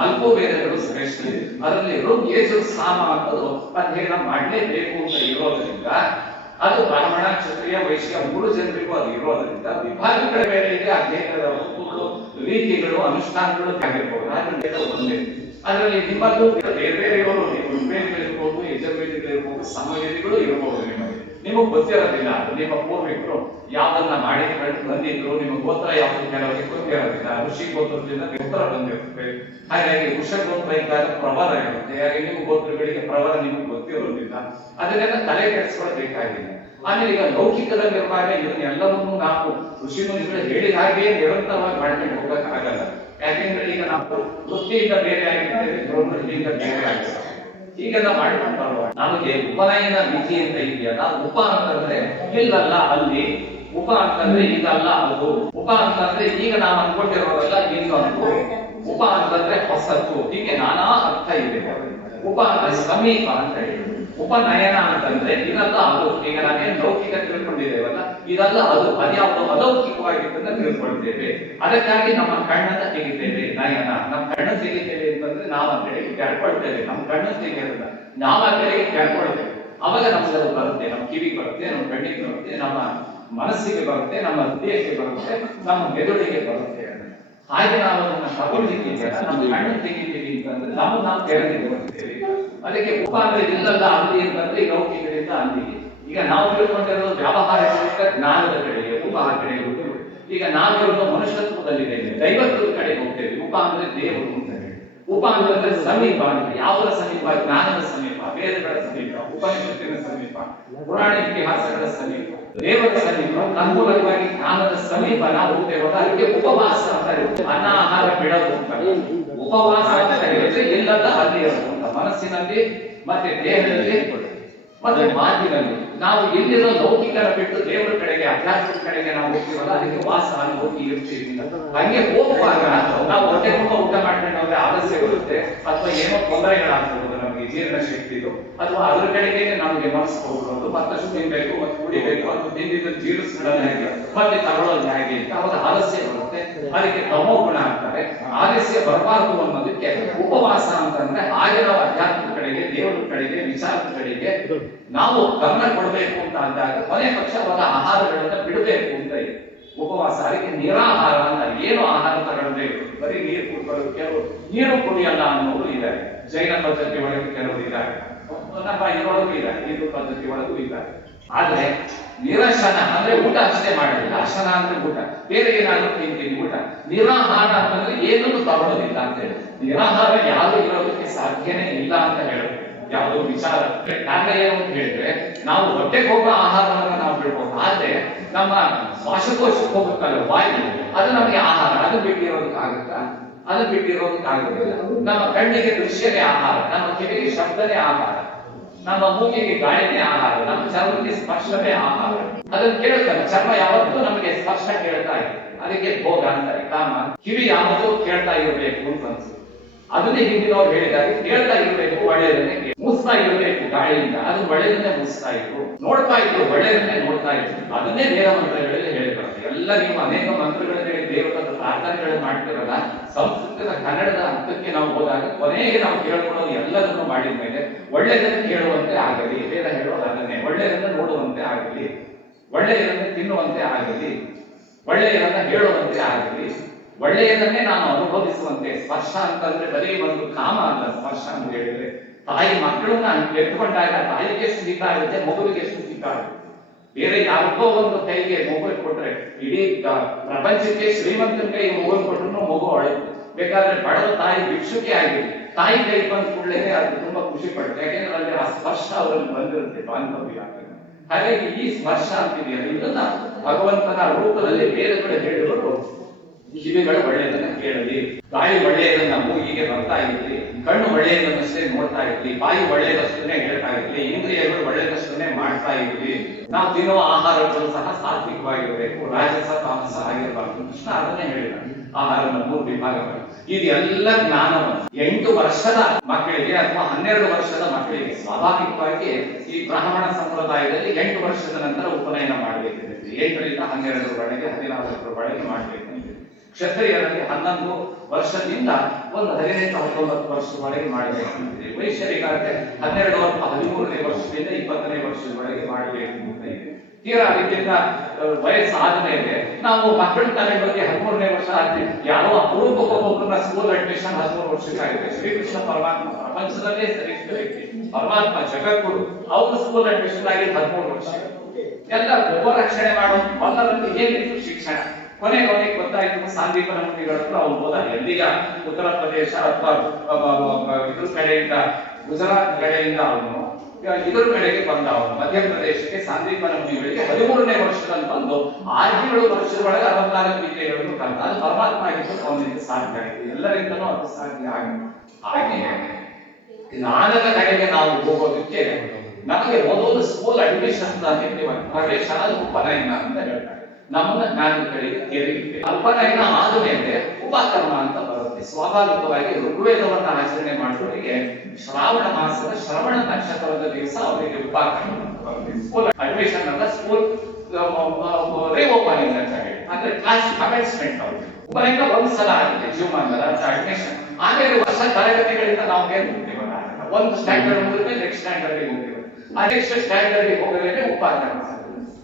4 ವೇದಗಳು ಶ್ರೇಷ್ಠ ಇದೆ. ಅದರಲ್ಲಿ ಋಗ್ ಯಜುರ್ ಸಾಮ ಅನ್ನೋದು ಅಧ್ಯಯನ ಮಾಡಲೇಬೇಕು ಅಂತ ಇರೋದ್ರಿಂದ, ಅದು ಬ್ರಾಹ್ಮಣ ಕ್ಷತ್ರಿಯ ವೈಶ್ಯ 3 ಜನರಿಗೂ ಅದು ಇರೋದ್ರಿಂದ ವಿಭಾಗಗಳ ಬೇರೆ ಇದೆ. ಅಧ್ಯಯನದ ವಸ್ತುಗಳು, ರೀತಿಗಳು, ಅನುಷ್ಠಾನಗಳು ಆಗಿರ್ಬೋದು. ಒಂದೇ ಅದರಲ್ಲಿ ನಿಮ್ಮದು ಬೇರೆ ಬೇರೆ ಇರೋರು, ಋಗ್ವೇದಿಗಳಿರ್ಬೋದು, ಯಜುರ್ವೇದಿಗಳಿರ್ಬೋದು, ಸಮವೇದಿಗಳು ಇರಬಹುದು. ನಿಮಗೆ ಗೊತ್ತಿರೋದಿಲ್ಲ ನಿಮ್ಮ ಪೂರ್ವಿಕರು ಯಾವ್ದನ್ನ ಮಾಡಿ ಬಂದಿದ್ರು, ನಿಮ್ಮ ಗೋತ್ರ ಯಾವ್ದು ಕೆಲವರಿಗೆ ಗೊತ್ತಿರೋದಿಲ್ಲ. ಋಷಿ ಗೋತ್ರದಿಂದ ಗೋತ್ರ ಬಂದಿರುತ್ತೆ. ಹಾಗಾಗಿ ವೃಷ ಗೋತ್ರ ಇದ್ದಾಗ ಪ್ರವರ ಇರುತ್ತೆ. ಹಾಗೆ ನಿಮ್ಮ ಗೋತ್ರಗಳಿಗೆ ಪ್ರವರ ನಿಮಗೆ ಗೊತ್ತಿರೋದಿಲ್ಲ. ಅದನ್ನೆಲ್ಲ ತಲೆ ಕೆಡಿಸ್ಕೊಳ್ಬೇಕಾಗಿಲ್ಲ. ಆಮೇಲೆ ಈಗ ಲೌಕಿಕದಲ್ಲಿರುವಾಗ ಇದನ್ನೆಲ್ಲವನ್ನೂ ನಾವು ಋಷಿ ಮುನಿಗಳು ಹೇಳಿದ ಹಾಗೆ ನಿರಂತರವಾಗಿ ಮಾಡ್ಕೊಂಡು ಹೋಗಕ್ಕಾಗಲ್ಲ. ಯಾಕೆಂದ್ರೆ ಈಗ ನಾವು ವೃತ್ತಿಯಿಂದ ಬೇರೆ ಆಗಿರ್ತೇವೆ, ಪ್ರವೃತ್ತಿಯಿಂದ ಬೇರೆ ಆಗಿರ್ತೇವೆ. ಹೀಗೆಲ್ಲ ಮಾಡ್ಕೊಂಡು ಬರುವ ನಮಗೆ ಉಪನಯನ ವಿಧಿ ಅಂತ ಇದೆಯಲ್ಲ, ಉಪ ಅಂತಂದ್ರೆ ಇಲ್ಲಲ್ಲ ಅಲ್ಲಿ, ಉಪ ಅಂತಂದ್ರೆ ಇದಲ್ಲ ಅದು, ಉಪ ಅಂತಂದ್ರೆ ಈಗ ನಾವು ಅನ್ಕೊಂಡಿರೋದಲ್ಲ ಇನ್ನೊಂದು, ಉಪ ಅಂತಂದ್ರೆ ಹೊಸತು, ಹೀಗೆ ನಾನಾ ಅರ್ಥ ಇದೆ. ಉಪ ಅಂದ್ರೆ ಸಮೀಪ ಅಂತ ಹೇಳಿ, ಉಪನಯನ ಅಂತಂದ್ರೆ ಇದಲ್ಲ ಅದು. ಈಗ ನಾವೇನು ಲೌಕಿಕ ತಿಳ್ಕೊಂಡಿದ್ದೇವಲ್ಲ, ಇದಲ್ಲ ಅದು, ಅದ್ಯಾವುದು ಅಲೌಕಿಕವಾಗಿದ್ದನ್ನ ತಿಳ್ಕೊಳ್ತೇವೆ. ಅದಕ್ಕಾಗಿ ನಮ್ಮ ಕಣ್ಣನ್ನ ತೆಗಿತೇವೆ. ನಯನ, ನಮ್ಮ ಕಣ್ಣ ತೆಗಿತೇವೆ ಅಂತಂದ್ರೆ ನಾವು ಆ ಕಡೆಗೆ ಕೆಳ್ಕೊಳ್ತೇವೆ. ನಮ್ಮ ಕಣ್ಣ ತೆಗೆಯೋದಿಲ್ಲ, ನಾವು ಆ ಕಡೆಗೆ ಕೆಳ್ಕೊಳ್ತೇವೆ. ಅವಾಗ ನಮ್ಗೆ ಅದು ಬರುತ್ತೆ. ನಮ್ಮ ಕಿವಿಗೆ ಬರುತ್ತೆ, ನಮ್ಮ ಕಣ್ಣಿಗೆ ಬರುತ್ತೆ, ನಮ್ಮ ಮನಸ್ಸಿಗೆ ಬರುತ್ತೆ, ನಮ್ಮ ಹೃದಯಕ್ಕೆ ಬರುತ್ತೆ, ನಮ್ಮ ಮೆದುಳಿಗೆ ಬರುತ್ತೆ. ಹಾಗೆ ನಾವು ಅದನ್ನ ತಗೊಂಡಿದ್ದೀವಿ, ನಮ್ಮ ಕಣ್ಣು ತೆಗಿತೀವಿ ಅಂತಂದ್ರೆ ನಾವು ತೆರೆದಿಗೆ ಬರ್ತೇವೆ. ಅದಕ್ಕೆ ಉಪ ಅಂದ್ರೆ ಇಲ್ಲಲ್ಲ ಅಲ್ಲಿ ಅಂತಂದ್ರೆ ಲೌಕಿಕರಿಂದ ಅಲ್ಲಿಗೆ. ಈಗ ನಾವು ತಿಳ್ಕೊಂಡಿರೋದು ವ್ಯಾವಹಾರಿಕ ಜ್ಞಾನದ ಕಡೆಗೆ, ಉಪ ಆ ಕಡೆ ಹೋಗ್ತೇವೆ. ಈಗ ನಾವಿರೋದು ಮನುಷ್ಯತ್ವದಲ್ಲಿದ್ದೇವೆ, ದೈವತ್ವದ ಕಡೆ ಹೋಗ್ತೇವೆ. ಉಪ ಅಂದ್ರೆ ದೇವರು ಅಂತ ಹೇಳಿ. ಉಪ ಅಂತಂದ್ರೆ ಸಮೀಪ, ಯಾವುದರ ಸಮೀಪ? ಜ್ಞಾನದ ಸಮೀಪ, ವೇದಗಳ ಸಮೀಪ, ಉಪನಿಷತ್ತಿನ ಸಮೀಪ, ಪುರಾಣ ಇತಿಹಾಸಗಳ ಸಮೀಪ, ದೇವರ ಸಮೀಪ, ತನ್ಮೂಲಕವಾಗಿ ಜ್ಞಾನದ ಸಮೀಪ ನಾವು ಹೋಗ್ತೇವಲ್ಲ, ಅದಕ್ಕೆ ಉಪವಾಸ ಅಂತ ಹೇಳುತ್ತೆ. ಅನ್ನ ಆಹಾರ ಬಿಡೋದು ಅಂತ. ಉಪವಾಸ ಅಂತ ಹೇಳಿದ್ರೆ ಇಲ್ಲದ ಅಲ್ಲಿ ಇರೋದು ಅಂತ, ಮನಸ್ಸಿನಲ್ಲಿ ಮತ್ತೆ ದೇಹದಲ್ಲಿ ಮತ್ತೆ ಮಾತಿನಲ್ಲಿ. ನಾವು ಎಲ್ಲಿರೋ ಲೌಕಿಕರ ಬಿಟ್ಟು ದೇವರ ಕಡೆಗೆ, ಅಧ್ಯಾತ್ಮದ ಕಡೆಗೆ ನಾವು ಹೋಗ್ತೀವಲ್ಲ, ಅದಕ್ಕೆ ವಾಸ ಅಲ್ಲಿ ಹೋಗಿ ಇರ್ತೀವಿ. ಹಂಗೆ ಹೋಗುವಾಗ ನಾವು ಹೊಟ್ಟೆ ತುಂಬ ಊಟ ಮಾಡ್ಕೊಂಡು ಹೋದ್ರೆ ಆಲಸ್ಯ ಬರುತ್ತೆ, ಅಥವಾ ಏನೋ ತೊಂದರೆಗಳಾಗ್ಬೋದು ನಮಗೆ, ಜೀರ್ಣ ಶಕ್ತಿದು, ಅಥವಾ ಅದ್ರ ಕಡೆಗೆ ನಮಗೆ ಮನಸ್ಸು ಹೋಗ್ಬೋದು. ಮತ್ತಷ್ಟು ತಿನ್ಬೇಕು, ಮತ್ತೆ ಕುಡಿಬೇಕು, ಅಥವಾ ತಿಂದಿದ್ದು ಜೀರ್ಣಿಸ್ಕೊಳ್ಳೋದು ಹೇಗೆ, ಮತ್ತೆ ತಗೊಳ್ಳೋದು ಹೇಗೆ ಅಂತ ಅವಾಗ ಆಲಸ್ಯ ಬರುತ್ತೆ. ಅದಕ್ಕೆ ತಮೋ ಗುಣ ಅಂತಾರೆ. ಆಲಸ್ಯ ಬರಬಾರದು ಅನ್ನೋದಕ್ಕೆ ಉಪವಾಸ ಅಂತಂದ್ರೆ ಹಾಗೆ ನಾವು ಅಧ್ಯಾತ್ಮದ ಕಡೆಗೆ, ದೇವರ ಕಡೆಗೆ, ವಿಚಾರದ ಕಡೆಗೆ ನಾವು ಗಮನ ಕೊಡಬೇಕು ಅಂತ ಅಂದಾಗ ಕೊನೆ ಪಕ್ಷ ಅವಾಗ ಆಹಾರಗಳನ್ನ ಬಿಡಬೇಕು ಅಂತ ಇದೆ ಉಪವಾಸ. ಅದಕ್ಕೆ ನಿರಾಹಾರ ಅಂತ. ಏನು ಆಹಾರ ತಗೊಳ್ಬೇಕು, ಬರೀ ನೀರು ಕುಡ್ಕೊಳ್ಳೋದು, ಕೆಲವು ನೀರು ಕುಡಿಯಲ್ಲ ಅನ್ನೋರು ಇದ್ದಾರೆ. ಜೈನ ಪದ್ಧತಿ ಒಳಗೆ ಕೆಲವರು ಇದ್ದಾರೆ, ನಮ್ಮ ಇದರೊಳಗೂ ಇದ್ದಾರೆ, ಹಿಂದೂ ಪದ್ಧತಿ ಒಳಗೂ ಇದ್ದಾರೆ. ಆದ್ರೆ ನಿರಶನ ಅಂದ್ರೆ ಊಟ ಅಷ್ಟೇ ಮಾಡೋದಿಲ್ಲ. ಅಶನ ಅಂದ್ರೆ ಊಟ, ಬೇರೆ ಏನಾದ್ರೂ ತಿಂತೀನಿ ಊಟ. ನಿರಾಹಾರ ಅಂತಂದ್ರೆ ಏನನ್ನು ತಗೊಳ್ಳೋದಿಲ್ಲ ಅಂತ ಹೇಳಿ. ನಿರಾಹಾರ ಯಾರು ಇರೋದಕ್ಕೆ ಸಾಧ್ಯನೇ ಇಲ್ಲ ಅಂತ ಹೇಳೋದು ಯಾವುದೋ ವಿಚಾರ. ಕಾರಣ ಏನು ಅಂತ ಹೇಳಿದ್ರೆ, ನಾವು ಹೊಟ್ಟೆಗೆ ಹೋಗೋ ಆಹಾರವನ್ನು ನಾವು ಬಿಡ್ಬೋದು, ಆದ್ರೆ ನಮ್ಮ ಶ್ವಾಸಕೋಶಕ್ಕೆ ಹೋಗುತ್ತಲ್ಲ ವಾಯು, ಅದು ನಮಗೆ ಆಹಾರ. ಅದು ಬಿಟ್ಟಿರೋದಕ್ಕಾಗುತ್ತಾ? ಅದು ಬಿಟ್ಟಿರೋದಕ್ಕಾಗುತ್ತಿಲ್ಲ. ನಮ್ಮ ಕಣ್ಣಿಗೆ ದೃಶ್ಯವೇ ಆಹಾರ, ನಮ್ಮ ಕಿವಿಗೆ ಶಬ್ದನೇ ಆಹಾರ, ನಮ್ಮ ಮೂಗಿಗೆ ಗಾಳಿನೇ ಆಹಾರ, ನಮ್ಮ ಚರ್ಮಕ್ಕೆ ಸ್ಪರ್ಶವೇ ಆಹಾರ. ಅದನ್ನು ಕೇಳ್ತಾರೆ. ಚರ್ಮ ಯಾವತ್ತೂ ನಮಗೆ ಸ್ಪರ್ಶ ಕೇಳ್ತಾ ಇದೆ, ಅದಕ್ಕೆ ಭೋಗ ಅಂತಾರೆ, ಕಾಮ. ಕಿವಿ ಯಾವತ್ತೂ ಕೇಳ್ತಾ ಇರಬೇಕು ಅಂತ ಅನ್ಸುತ್ತೆ. ಅದನ್ನೇ ಹಿಂದಿನವ್ರು ಹೇಳಿದ್ದಾರೆ, ಕೇಳ್ತಾ ಇರಬೇಕು ಒಳ್ಳೆಯದನ್ನೇ, ಮುಸ್ತಾ ಇರಬೇಕು ಗಾಳಿಯಿಂದ, ಅದು ಒಳ್ಳೆಯದನ್ನೇ ಮುಸ್ತಾ ಇದ್ರು, ನೋಡ್ತಾ ಇದ್ರು ಒಳ್ಳೆಯದನ್ನೇ ನೋಡ್ತಾ ಇದ್ರು. ಅದನ್ನೇ ವೇದ ಮಂತ್ರಗಳಲ್ಲಿ ಹೇಳಿಬಾರ್ದು. ಎಲ್ಲ ನೀವು ಅನೇಕ ಮಂತ್ರಗಳಲ್ಲಿ ದೇವರ ಪ್ರಾರ್ಥನೆಗಳನ್ನು ಮಾಡ್ತಿರಲ್ಲ, ಸಂಸ್ಕೃತದ ಕನ್ನಡದ ಅರ್ಥಕ್ಕೆ ನಾವು ಹೋದಾಗ ಕೊನೆಗೆ ನಾವು ಕೇಳ್ಕೊಳ್ಳೋದು ಎಲ್ಲದನ್ನು ಮಾಡಿದ ಮೇಲೆ ಒಳ್ಳೆಯದನ್ನು ಕೇಳುವಂತೆ ಆಗಲಿ, ವೇದ ಹೇಳೋದು ಅದನ್ನೇ. ಒಳ್ಳೆಯದನ್ನು ನೋಡುವಂತೆ ಆಗಲಿ, ಒಳ್ಳೆಯದನ್ನು ತಿನ್ನುವಂತೆ ಆಗಲಿ, ಒಳ್ಳೆಯದನ್ನ ಹೇಳುವಂತೆ ಆಗಲಿ, ಒಳ್ಳೆಯದನ್ನೇ ನಾನು ಅನುಭವಿಸುವಂತೆ. ಸ್ಪರ್ಶ ಅಂತಂದ್ರೆ ಬರೀ ಒಂದು ಕಾಮ ಅಲ್ಲ. ಸ್ಪರ್ಶ ಅಂತ ಹೇಳಿದ್ರೆ ತಾಯಿ ಮಕ್ಕಳನ್ನ ಎತ್ಕೊಂಡಾಗ ತಾಯಿಗೆ ಎಷ್ಟು ಹಿತ ಆಗುತ್ತೆ, ಮಗುವಿಗೆ ಎಷ್ಟು ಹಿತ ಆಗುತ್ತೆ. ಬೇರೆ ಯಾರಿಗೋ ಒಂದು ಕೈಗೆ ಮಗು ಕೊಟ್ರೆ, ಇಡೀ ಪ್ರಪಂಚಕ್ಕೆ ಶ್ರೀಮಂತನ ಕೈ ಮಗು ಕೊಟ್ಟರು ಮಗು ಅಳುತ್ತೆ. ಬೇಕಾದ್ರೆ ಬಡವ ತಾಯಿ ಭಿಕ್ಷುಕೆ ಆಗಿರ್ಲಿ, ತಾಯಿ ಕೈ ಬಂದ ಕೂಡಲೇ ಅದು ತುಂಬಾ ಖುಷಿ ಪಡುತ್ತೆ. ಯಾಕೆಂದ್ರೆ ಅಲ್ಲಿ ಆ ಸ್ಪರ್ಶ ಅವರಲ್ಲಿ ಬಂದಿರುತ್ತೆ ಬಾಂಧವ್ಯ. ಹಾಗಾಗಿ ಈ ಸ್ಪರ್ಶ ಅಂತಿದೆಯಲ್ಲ, ಇದನ್ನ ಭಗವಂತನ ರೂಪದಲ್ಲಿ ವೇದಗಳು ಹೇಳಿರೋದು. ಕಿವಿಗಳು ಒಳ್ಳೆಯದನ್ನ ಕೇಳಲಿ, ಗಾಳಿ ಒಳ್ಳೆಯದನ್ನ ಮೂಗಿಗೆ ಬರ್ತಾ ಇರಲಿ, ಕಣ್ಣು ಒಳ್ಳೆಯದನ್ನಷ್ಟೇ ನೋಡ್ತಾ ಇರಲಿ, ಬಾಯಿ ಒಳ್ಳೆಯದಷ್ಟನ್ನೇ ಹೇಳ್ತಾ ಇರಲಿ, ಇಂದ್ರಿಯಗಳು ಒಳ್ಳೆಯದಷ್ಟನ್ನೇ ಮಾಡ್ತಾ ಇರಲಿ. ನಾವು ತಿನ್ನುವ ಆಹಾರಗಳು ಸಹ ಸಾತ್ವಿಕವಾಗಿರಬೇಕು, ರಾಜಸ ತಾಮಸ ಆಗಿರಬಾರ್ದು. ಕೃಷ್ಣ ಅದನ್ನೇ ಹೇಳಿದ, ಆಹಾರದ 3 ವಿಭಾಗಗಳು. ಇದೆಲ್ಲ ಜ್ಞಾನವನ್ನು 8 ವರ್ಷದ ಮಕ್ಕಳಿಗೆ ಅಥವಾ 12 ವರ್ಷದ ಮಕ್ಕಳಿಗೆ ಸ್ವಾಭಾವಿಕವಾಗಿ ಈ ಬ್ರಾಹ್ಮಣ ಸಂಪ್ರದಾಯದಲ್ಲಿ 8 ವರ್ಷದ ನಂತರ ಉಪನಯನ ಮಾಡಬೇಕಿದೆ. 8 ರಿಂದ 12 ಒಳಗೆ 14 ಒಳಗೆ ಮಾಡಬೇಕು. ಕ್ಷತ್ರಿಯರಲ್ಲಿ 11 ವರ್ಷದಿಂದ ಒಂದು 18-19 ವರ್ಷದವರೆಗೆ ಮಾಡಬೇಕಂತಿದೆ. ವೈಶ್ಯರಿಗಾದ್ರೆ 12 13ನೇ ವರ್ಷದಿಂದ 20ನೇ ವರ್ಷದವರೆಗೆ ಮಾಡಬೇಕು ಅಂತ ಇದೆ. ತೀರಾ ಅದಕ್ಕಿಂತ ವಯಸ್ಸಾದ ಮೇಲೆ ನಾವು ಮಕ್ಕಳ ತಲೆ ಬಗ್ಗೆ 13ನೇ ವರ್ಷ ಆಗ್ತೀವಿ. ಯಾವ ಅಪರೂಪಕ್ಕೊಬ್ಬೊಬ್ಬರನ್ನ ಸ್ಕೂಲ್ ಅಡ್ಮಿಷನ್ 13 ವರ್ಷಕ್ಕಾಗಿದೆ. ಶ್ರೀಕೃಷ್ಣ ಪರಮಾತ್ಮ ಪ್ರಪಂಚದಲ್ಲೇ ಶ್ರೇಷ್ಠ ವ್ಯಕ್ತಿ, ಪರಮಾತ್ಮ ಜಗದ್ಗುರು, ಅವರು ಸ್ಕೂಲ್ ಅಡ್ಮಿಷನ್ ಆಗಿ 13 ವರ್ಷ. ಎಲ್ಲ ಗೋರಕ್ಷಣೆ ಮಾಡೋ ಮೊದಲಲ್ಲಿ ಏನಿತ್ತು ಶಿಕ್ಷಣ. ಕೊನೆಗೆ ಅವನಿಗೆ ಗೊತ್ತಾಯ್ತು, ಸಾಂದೀಪನ ಮುನಿಗಳ ಹತ್ರ ಅವನು ಹೋದ. ಎಲ್ಲಿಗ ಉತ್ತರ ಪ್ರದೇಶ ಅಥವಾ ಇದ್ರ ಕಡೆಯಿಂದ, ಗುಜರಾತ್ ಕಡೆಯಿಂದ ಅವನು ಇದ್ರ ಕಡೆಗೆ ಬಂದ. ಅವನು ಮಧ್ಯಪ್ರದೇಶಕ್ಕೆ ಸಾಂದೀಪನ ಮುನಿಗಳಿಗೆ 13ನೇ ವರ್ಷದಲ್ಲಿ ಬಂದು 6-7 ವರ್ಷದೊಳಗೆ 64 ವಿದ್ಯೆಗಳನ್ನು ಕಲಿತ. ಅದು ಪರಮಾತ್ಮ ಆಗಿದ್ದು ಅವನಿಗೆ ಸಾಧ್ಯ ಆಗಿದೆ, ಎಲ್ಲರಿಂದಲೂ ಅದು ಸಾಧ್ಯ ಆಗಿದೆ. ಹಾಗೆ ಜ್ಞಾನದ ಕಡೆಗೆ ನಾವು ಹೋಗೋದಕ್ಕೆ ನಮಗೆ ಮೊದಲು ಸ್ಕೂಲ್ ಅಡ್ಮಿಷನ್ ಪ್ರವೇಶ ಉಪನಯನ ಅಂತ ಹೇಳ್ತಾರೆ. ನಮ್ಮನ್ನ ಜ್ಞಾನದ ಕಡೆಗೆ ತೆರೆಯುತ್ತೆ. ಉಪನಯನ ಆದ ಮೇಲೆ ಉಪಕರ್ಮ ಅಂತ ಬರುತ್ತೆ. ಸ್ವಾಭಾವಿಕವಾಗಿ ಋಗ್ವೇದವನ್ನ ಆಚರಣೆ ಮಾಡುವವರಿಗೆ ಶ್ರಾವಣ ಮಾಸದ ಶ್ರವಣ ನಕ್ಷತ್ರದ ದಿವಸ ಅವರಿಗೆ ಉಪಕರ್ಮ ಅಂತ ಬರುತ್ತೆ. ಸ್ಕೂಲ್ ಅಡ್ಮಿಷನ್ ಅಲ್ಲ, ಸ್ಕೂಲ್ ರೀಓಪನಿಂಗ್ ಅಂತ ಹೇಳಿ, ಅಂದ್ರೆ ಕ್ಲಾಸ್ ಕಮೆನ್ಸ್ಮೆಂಟ್ ಅವ್ರಿಗೆ. ಉಪನಯನ ಒಂದ್ಸಲ ಆಗಿದೆ ಜೀವಮಾನದ ಅಡ್ಮಿಷನ್. ಆಮೇಲೆ ಹೊಸ ತರಗತಿಗಳಿಂದ ನಾವು ಏನ್ ಹೋಗ್ತೀವಲ್ಲ, ಒಂದು ಸ್ಟ್ಯಾಂಡರ್ಡ್ ಮುಗಿದ್ರೆ ನೆಕ್ಸ್ಟ್ ಸ್ಟ್ಯಾಂಡರ್ಡ್ ಹೋಗ್ತೀವಿ. ಆ ನೆಕ್ಸ್ಟ್ ಸ್ಟ್ಯಾಂಡರ್ಡ್ ಹೋಗಲೇನೆ ಉಪಕರ್ಮ.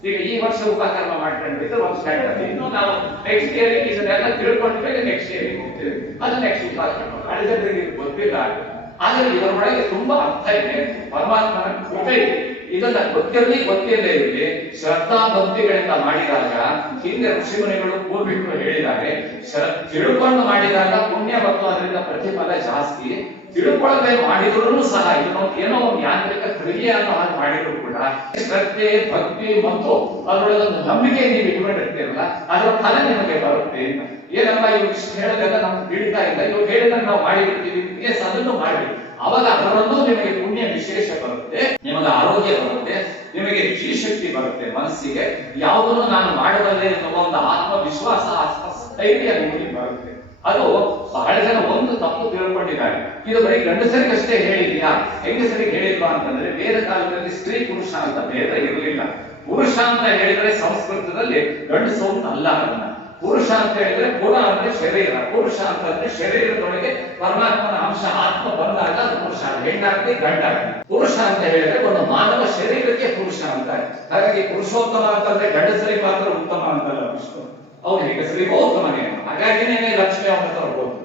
ಈಗ ಈ ವರ್ಷ ಉಪಕರ್ಮ ಮಾಡ್ಕೊಂಡಿದ್ರೆ ಒಂದು ಸ್ಟ್ಯಾಂಡರ್ಡ್, ಇನ್ನು ನಾವು ನೆಕ್ಸ್ಟ್ ಇಯರ್ ಇದನ್ನೆಲ್ಲ ತಿಳ್ಕೊಂಡ್ಮೇಲೆ ನೆಕ್ಸ್ಟ್ ಇಯರ್ ಹೋಗ್ತೀವಿ, ಅದು ನೆಕ್ಸ್ಟ್ ಉಪಕರ್ಮ. ಅಳಿದರಿಗೆ ಗೊತ್ತಿಲ್ಲ, ಆದ್ರೆ ಇದರೊಳಗೆ ತುಂಬಾ ಅರ್ಥ ಇದೆ. ಪರಮಾತ್ಮನ ಕೃಪೆ ಇದೆ. ಇದನ್ನ ಗೊತ್ತಿರಲೇ ಇರಲಿ, ಶ್ರದ್ಧಾ ಭಕ್ತಿಗಳಿಂದ ಮಾಡಿದಾಗ, ಹಿಂದೆ ಋಷಿಮುನಿಗಳು ಪೂರ್ವಿಕರು ಹೇಳಿದ್ದಾರೆ, ತಿಳ್ಕೊಂಡು ಮಾಡಿದಾಗ ಪುಣ್ಯ ಮತ್ತು ಅದರಿಂದ ಪ್ರತಿಫಲ ಜಾಸ್ತಿ. ತಿಳ್ಕೊಳ್ಳದೆ ಮಾಡಿದ್ರು ಸಹ ಇದನ್ನು ಏನೋ ಒಂದು ಯಾಂತ್ರಿಕ ಕ್ರಿಯೆ ಅನ್ನೋ ಹಾಗೆ ಮಾಡಿದ್ರು ಕೂಡ ಶ್ರದ್ಧೆ, ಭಕ್ತಿ ಮತ್ತು ಅದರೊಳಗೊಂದು ನಂಬಿಕೆ ನೀವು ಇಟ್ಕೊಂಡಿರ್ತೀರಲ್ಲ, ಅದರ ಫಲ ನಿಮಗೆ ಬರುತ್ತೆ. ಏನಪ್ಪ ಇವ್ರು ಇಷ್ಟು ಹೇಳೋದೆಲ್ಲ ನಮ್ಗೆ ತಿಳಿತಾ ಇಲ್ಲ, ಇವ್ರು ಹೇಳಿದಾಗ ನಾವು ಮಾಡಿಬಿಡ್ತೀವಿ, ಎಸ್ ಅದನ್ನು ಮಾಡಿ. ಅವಾಗ ಅದರಲ್ಲೂ ನಿಮಗೆ ಪುಣ್ಯ ವಿಶೇಷ ಬರುತ್ತೆ, ನಿಮಗೆ ಆರೋಗ್ಯ ಬರುತ್ತೆ, ನಿಮಗೆ ಜೀಶಕ್ತಿ ಬರುತ್ತೆ. ಮನಸ್ಸಿಗೆ ಯಾವುದನ್ನು ನಾನು ಮಾಡಬಲ್ಲೆ ಎನ್ನುವ ಒಂದು ಆತ್ಮವಿಶ್ವಾಸ, ಸ್ಥೈರ್ಯ ನಿಮಗೆ ಬರುತ್ತೆ. ಅದು ಬಹಳ ಜನ ಒಂದು ತಪ್ಪು ತಿಳ್ಕೊಂಡಿದ್ದಾರೆ. ಇದು ಬರೀ ಗಂಡಸರಿಗಷ್ಟೇ ಹೇಳಿದ್ಯಾ, ಹೆಂಗಸರಿಗೆ ಹೇಳಿಲ್ವಾ ಅಂತಂದ್ರೆ, ವೇದ ಕಾಲದಲ್ಲಿ ಸ್ತ್ರೀ ಪುರುಷ ಅಂತ ಭೇದ ಇರಲಿಲ್ಲ. ಪುರುಷ ಅಂತ ಹೇಳಿದ್ರೆ ಸಂಸ್ಕೃತದಲ್ಲಿ ಗಂಡಸು ಅಂತ ಅಲ್ಲ. ಅದನ್ನ ಪುರುಷ ಅಂತ ಹೇಳಿದ್ರೆ ಪುರ ಅಂದ್ರೆ ಶರೀರ, ಪುರುಷ ಅಂತಂದ್ರೆ ಶರೀರದೊಳಗೆ ಪರಮಾತ್ಮನ ಅಂಶ ಆತ್ಮ ಬಂದಾಗ ಅದು ಪುರುಷ, ಹೆಣ್ಣಾಗ್ತಿ ಗಂಡಾಗ್ತಿ. ಪುರುಷ ಅಂತ ಹೇಳಿದ್ರೆ ಒಂದು ಮಾನವ ಶರೀರಕ್ಕೆ ಪುರುಷ ಅಂತ. ಹಾಗಾಗಿ ಪುರುಷೋತ್ತಮ ಅಂತಂದ್ರೆ ಗಂಡಸರಿಗೆ ಮಾತ್ರ ಉತ್ತಮ ಅಂತಲ್ಲ ವಿಷ್ಣು, ಅವನು ಹೆಂಗಸರಿಗೂ ಉತ್ತಮನೇ. ಹಾಗಾಗಿನೇ ಲಕ್ಷ್ಮಿ ಅವನ ತರಬಹುದು.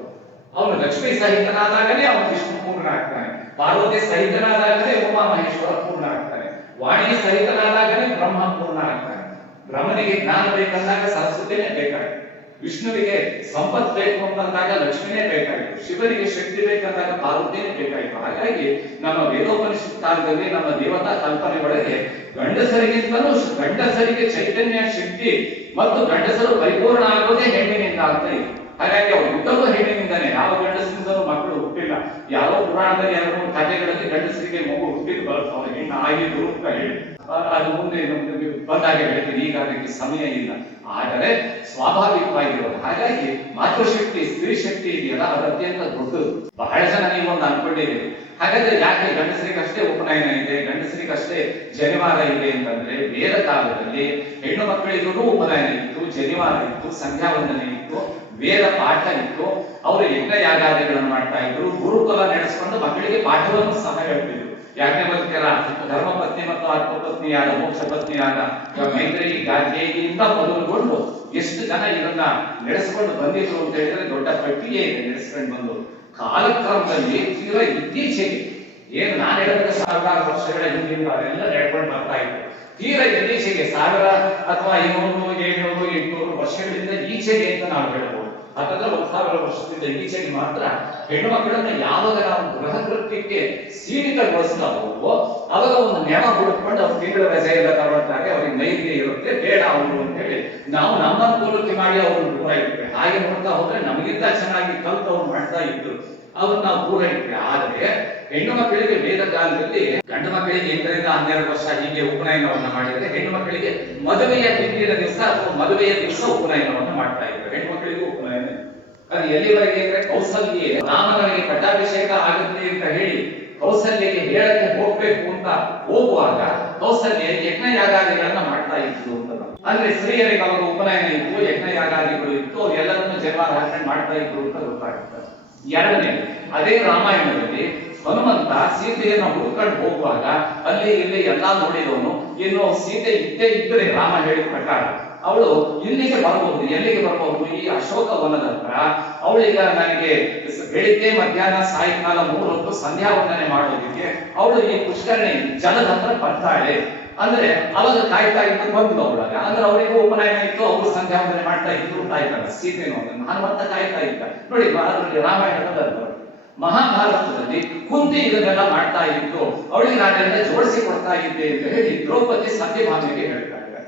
ಅವನು ಲಕ್ಷ್ಮಿ ಸಹಿತನಾದಾಗನೇ ಅವನು ವಿಷ್ಣು ಪೂರ್ಣ ಆಗ್ತಾನೆ, ಪಾರ್ವತಿ ಸಹಿತನಾದಾಗನೇ ಉಮಾ ಮಹೇಶ್ವರ ಪೂರ್ಣ ಆಗ್ತಾನೆ, ವಾಣಿ ಸಹಿತನಾದಾಗನೇ ಬ್ರಹ್ಮ ಪೂರ್ಣ ಆಗ್ತಾನೆ. ಬ್ರಹ್ಮನಿಗೆ ಜ್ಞಾನ ಬೇಕಂದಾಗ ಸರಸ್ವತಿನೇ ಬೇಕಾಗಿತ್ತು, ವಿಷ್ಣುವಿಗೆ ಸಂಪತ್ ಬೇಕು ಅಂತಂದಾಗ ಲಕ್ಷ್ಮಿನೇ ಬೇಕಾಗಿತ್ತು, ಶಿವನಿಗೆ ಶಕ್ತಿ ಬೇಕಂದಾಗ ಪಾರ್ವತಿನೇ ಬೇಕಾಗಿತ್ತು. ಹಾಗಾಗಿ ನಮ್ಮ ವೇದೋಪನಿಷತ್ ಕಾಲದಲ್ಲಿ ನಮ್ಮ ದೇವತಾ ಕಲ್ಪನೆ ಒಳಗೆ ಗಂಡಸರಿಗೆ ಚೈತನ್ಯ ಶಕ್ತಿ ಮತ್ತು ಗಂಡಸರು ಪರಿಪೂರ್ಣ ಆಗೋದೇ ಹೆಣ್ಣಿನಿಂದ ಅಂತ ಇದೆ. ಹಾಗಾಗಿ ಅವ್ರು ಹುಟ್ಟೋದು ಹೆಣ್ಣಿನಿಂದಾನೆ, ಯಾವ ಗಂಡಸರಿಂದಲೂ ಮಕ್ಕಳು ಹುಟ್ಟಿಲ್ಲ. ಯಾರೋ ಪುರಾಣದಲ್ಲಿ ಯಾರೋ ಕಥೆಗಳಲ್ಲಿ ಗಂಡಸರಿಗೆ ಮಗು ಹುಟ್ಟಿದ್ ಬರುತ್ತೆ, ಅವ್ರ ಹೆಣ್ಣು ಆಗಿದ್ರು ಅಂತ ಹೇಳಿ ಅದು ಮುಂದೆ ಬಂದಾಗ ಹೇಳ್ತೀನಿ, ಈಗ ಅದಕ್ಕೆ ಸಮಯ ಇಲ್ಲ. ಆದರೆ ಸ್ವಾಭಾವಿಕವಾಗಿರೋದು. ಹಾಗಾಗಿ ಮಾತೃಶಕ್ತಿ, ಸ್ತ್ರೀ ಶಕ್ತಿ ಇದೆಯಲ್ಲ, ಅದು ಅತ್ಯಂತ ದೊಡ್ಡದು. ಬಹಳ ಜನ ನೀವೊಂದು ಅನ್ಕೊಂಡಿದ್ದೀರಿ, ಹಾಗಾದ್ರೆ ಯಾಕೆ ಗಂಡಸರಿಗಷ್ಟೇ ಉಪನಯನ ಇದೆ, ಗಂಡಸರಿಗಷ್ಟೇ ಜನಿವಾರ ಇದೆ ಅಂತಂದ್ರೆ, ವೇದ ಕಾಲದಲ್ಲಿ ಹೆಣ್ಣು ಮಕ್ಕಳಿಗೂ ಉಪನಯನ ಇತ್ತು, ಜನಿವಾರ ಇತ್ತು, ಸಂಧ್ಯಾ ವಂದನೆ ಇತ್ತು, ವೇದ ಪಾಠ ಇತ್ತು. ಅವರು ಯಜ್ಞ ಯಾಗಾದಿಗಳನ್ನು ಮಾಡ್ತಾ ಇದ್ರು, ಗುರುಕುಲ ನಡೆಸಿಕೊಂಡು ಮಕ್ಕಳಿಗೆ ಪಾಠವನ್ನು ಸಹ ಹೇಳ್ತಿದ್ರು. ಯಾಜ್ಞವಲ್ಕ್ಯರ ಧರ್ಮಪತ್ನಿ ಮತ್ತು ಆತ್ಮಪತ್ನಿಯಾದ ಮೋಕ್ಷ ಪತ್ನಿಯಾದ ಮೈತ್ರೇಯಿ ಗಾರ್ಗೇಯಿಂದ ಮೊದಲುಗೊಂಡು ಎಷ್ಟು ಜನ ಇದನ್ನ ನಡೆಸಿಕೊಂಡು ಬಂದಿದ್ರು ಅಂತ ಹೇಳಿದ್ರೆ ದೊಡ್ಡ ಪಟ್ಟಿಯೇ ಇದೆ ನಡೆಸ್ಕೊಂಡು ಬಂದು. ಕಾಲಕ್ರಮದಲ್ಲಿ ತೀರಾ ಇತ್ತೀಚೆಗೆ ಏನು ನಾನು ಹೇಳಿದ್ರೆ 1000 ವರ್ಷಗಳ ಹಿಂದಿನ ಅದೆಲ್ಲ ನಡ್ಕೊಂಡು ಬರ್ತಾ ಇತ್ತು. ತೀರಾ ಇತ್ತೀಚೆಗೆ 1000 ಅಥವಾ 500, 700, 800 ವರ್ಷಗಳಿಂದ ಈಚೆಗೆ ಅಂತ ನಾವು ಹೇಳ್ಬೋದು. ಅದನ್ನ 1000 ವರ್ಷದಿಂದ ಈಚೆಗೆ ಮಾತ್ರ ಹೆಣ್ಣು ಮಕ್ಕಳನ್ನ ಯಾವಾಗ ನಾವು ಗೃಹ ಕೃತ್ಯಕ್ಕೆ ಸೀಮಿತಗೊಳಿಸಲಾಗುವುದೋ ಅವಾಗ ಒಂದು ನೆವ ಹುಡುಕೊಂಡು ಅವ್ರು ತಿಂಗಳ ರಜೆ ಎಲ್ಲ ತಗೊಳ್ತಾರೆ, ಅವ್ರಿಗೆ ನೈರ್ಯ ಇರುತ್ತೆ, ಬೇಡ ಅವರು ಅಂತ ಹೇಳಿ ನಾವು ನಮ್ಮ ಅನುಕೂಲಕ್ಕೆ ಮಾಡಿ ಅವ್ರನ್ನ ದೂರ ಇಟ್ವಿ. ಹಾಗೆ ನೋಡ್ತಾ ಹೋದ್ರೆ ನಮಗಿಂತ ಚೆನ್ನಾಗಿ ಕಲ್ತು ಅವ್ರು ಮಾಡ್ತಾ ಇದ್ರು, ಅವ್ರನ್ನ ನಾವು ದೂರ ಇಟ್ವಿ. ಆದ್ರೆ ಹೆಣ್ಣು ಮಕ್ಕಳಿಗೆ ವೇದ ಕಾಲದಲ್ಲಿ ಗಂಡು ಮಕ್ಕಳಿಗೆ 8ರಿಂದ 12 ವರ್ಷ ಹೀಗೆ ಉಪನಯನವನ್ನ ಮಾಡಿದ್ರೆ, ಹೆಣ್ಣು ಮಕ್ಕಳಿಗೆ ಮದುವೆಯ ಹಿಂದಿನ ದಿವಸ ಅಥವಾ ಮದುವೆಯ ದಿವಸ ಉಪನಯನವನ್ನ ಮಾಡ್ತಾ ಇದ್ರು. ಹೆಣ್ಣು ಮಕ್ಕಳಿಗೂ ಉಪನಯನ ಅದು ಎಲ್ಲಿವರೆಗೆ ಅಂದ್ರೆ ಕೌಸಲ್ಯ ರಾಮನಿಗೆ ಪಟ್ಟಾಭಿಷೇಕ ಆಗುತ್ತೆ ಅಂತ ಹೇಳಿ ಕೌಸಲ್ಯಗೆ ಹೇಳಕ್ಕೆ ಹೋಗ್ಬೇಕು ಅಂತ ಹೋಗುವಾಗ ಕೌಸಲ್ಯ ಯಜ್ಞ ಯಾಗಾದಿಗಳನ್ನ ಮಾಡ್ತಾ ಇದ್ರು ಅಂತ. ಅಂದ್ರೆ ಸ್ತ್ರೀಯರಿಗೆ ಅವಾಗ ಉಪನಯನ ಇತ್ತು, ಯಜ್ಞ ಯಾಗಾದಿಗಳು ಇತ್ತು, ಎಲ್ಲರನ್ನು ಜನ್ವಾರ ಹಾಕೊಂಡು ಮಾಡ್ತಾ ಇದ್ರು ಅಂತ ಗೊತ್ತಾಗುತ್ತೆ. ಎರಡನೇ, ಅದೇ ರಾಮಾಯಣದಲ್ಲಿ ಹನುಮಂತ ಸೀತೆಯನ್ನು ಹುಡುಕೊಂಡು ಹೋಗುವಾಗ ಅಲ್ಲಿ ಇಲ್ಲಿ ಎಲ್ಲಾ ನೋಡಿದವನು, ಇನ್ನು ಸೀತೆ ಇದ್ದೇ ಇದ್ರೆ ರಾಮ ಹೇಳಿದ ಪ್ರಕಾರ ಅವಳು ಇಲ್ಲಿಗೆ ಬರಬಹುದು. ಎಲ್ಲಿಗೆ ಬರಬಹುದು? ಈ ಅಶೋಕ ವನದ ಹತ್ರ. ಅವಳೀಗ ನನಗೆ ಬೆಳಿಗ್ಗೆ ಮಧ್ಯಾಹ್ನ ಸಾಯಂಕಾಲ 3 ಹೊತ್ತು ಸಂಧ್ಯಾ ವಂದನೆ ಮಾಡೋದಕ್ಕೆ ಅವಳು ಈ ಪುಷ್ಕರಣಿ ಜಲದ ಹತ್ರ ಬರ್ತಾಳೆ ಅಂದ್ರೆ ಅವಾಗ ಕಾಯ್ತಾ ಇದ್ದು ಬಂದು ಅವಳಾಗ ಅಂದ್ರೆ ಅವರಿಗೂ ಉಪನಯನ ಇತ್ತು, ಅವರು ಸಂಧ್ಯಾ ವಂದನೆ ಮಾಡ್ತಾ ಇದ್ರು ಕಾಯ್ತಾಳೆ ಸೀತೆನೋ ಹನುಮಂತ ಕಾಯ್ತಾ ಇದ್ದ. ನೋಡಿ ಅದರಲ್ಲಿ ರಾಮಾಯಣದ ಮಹಾಭಾರತದಲ್ಲಿ ಕುಂತಿ ಇದನ್ನೆಲ್ಲ ಮಾಡ್ತಾ ಇದ್ದು ಅವಳಿಗೆ ನಾನೆಲ್ಲ ಜೋಡಿಸಿ ಕೊಡ್ತಾ ಇದ್ದೆ ಅಂತ ಹೇಳಿ ದ್ರೌಪದಿ ಸತ್ಯಭಾಮೆಗೆ ಹೇಳ್ತಾರೆ,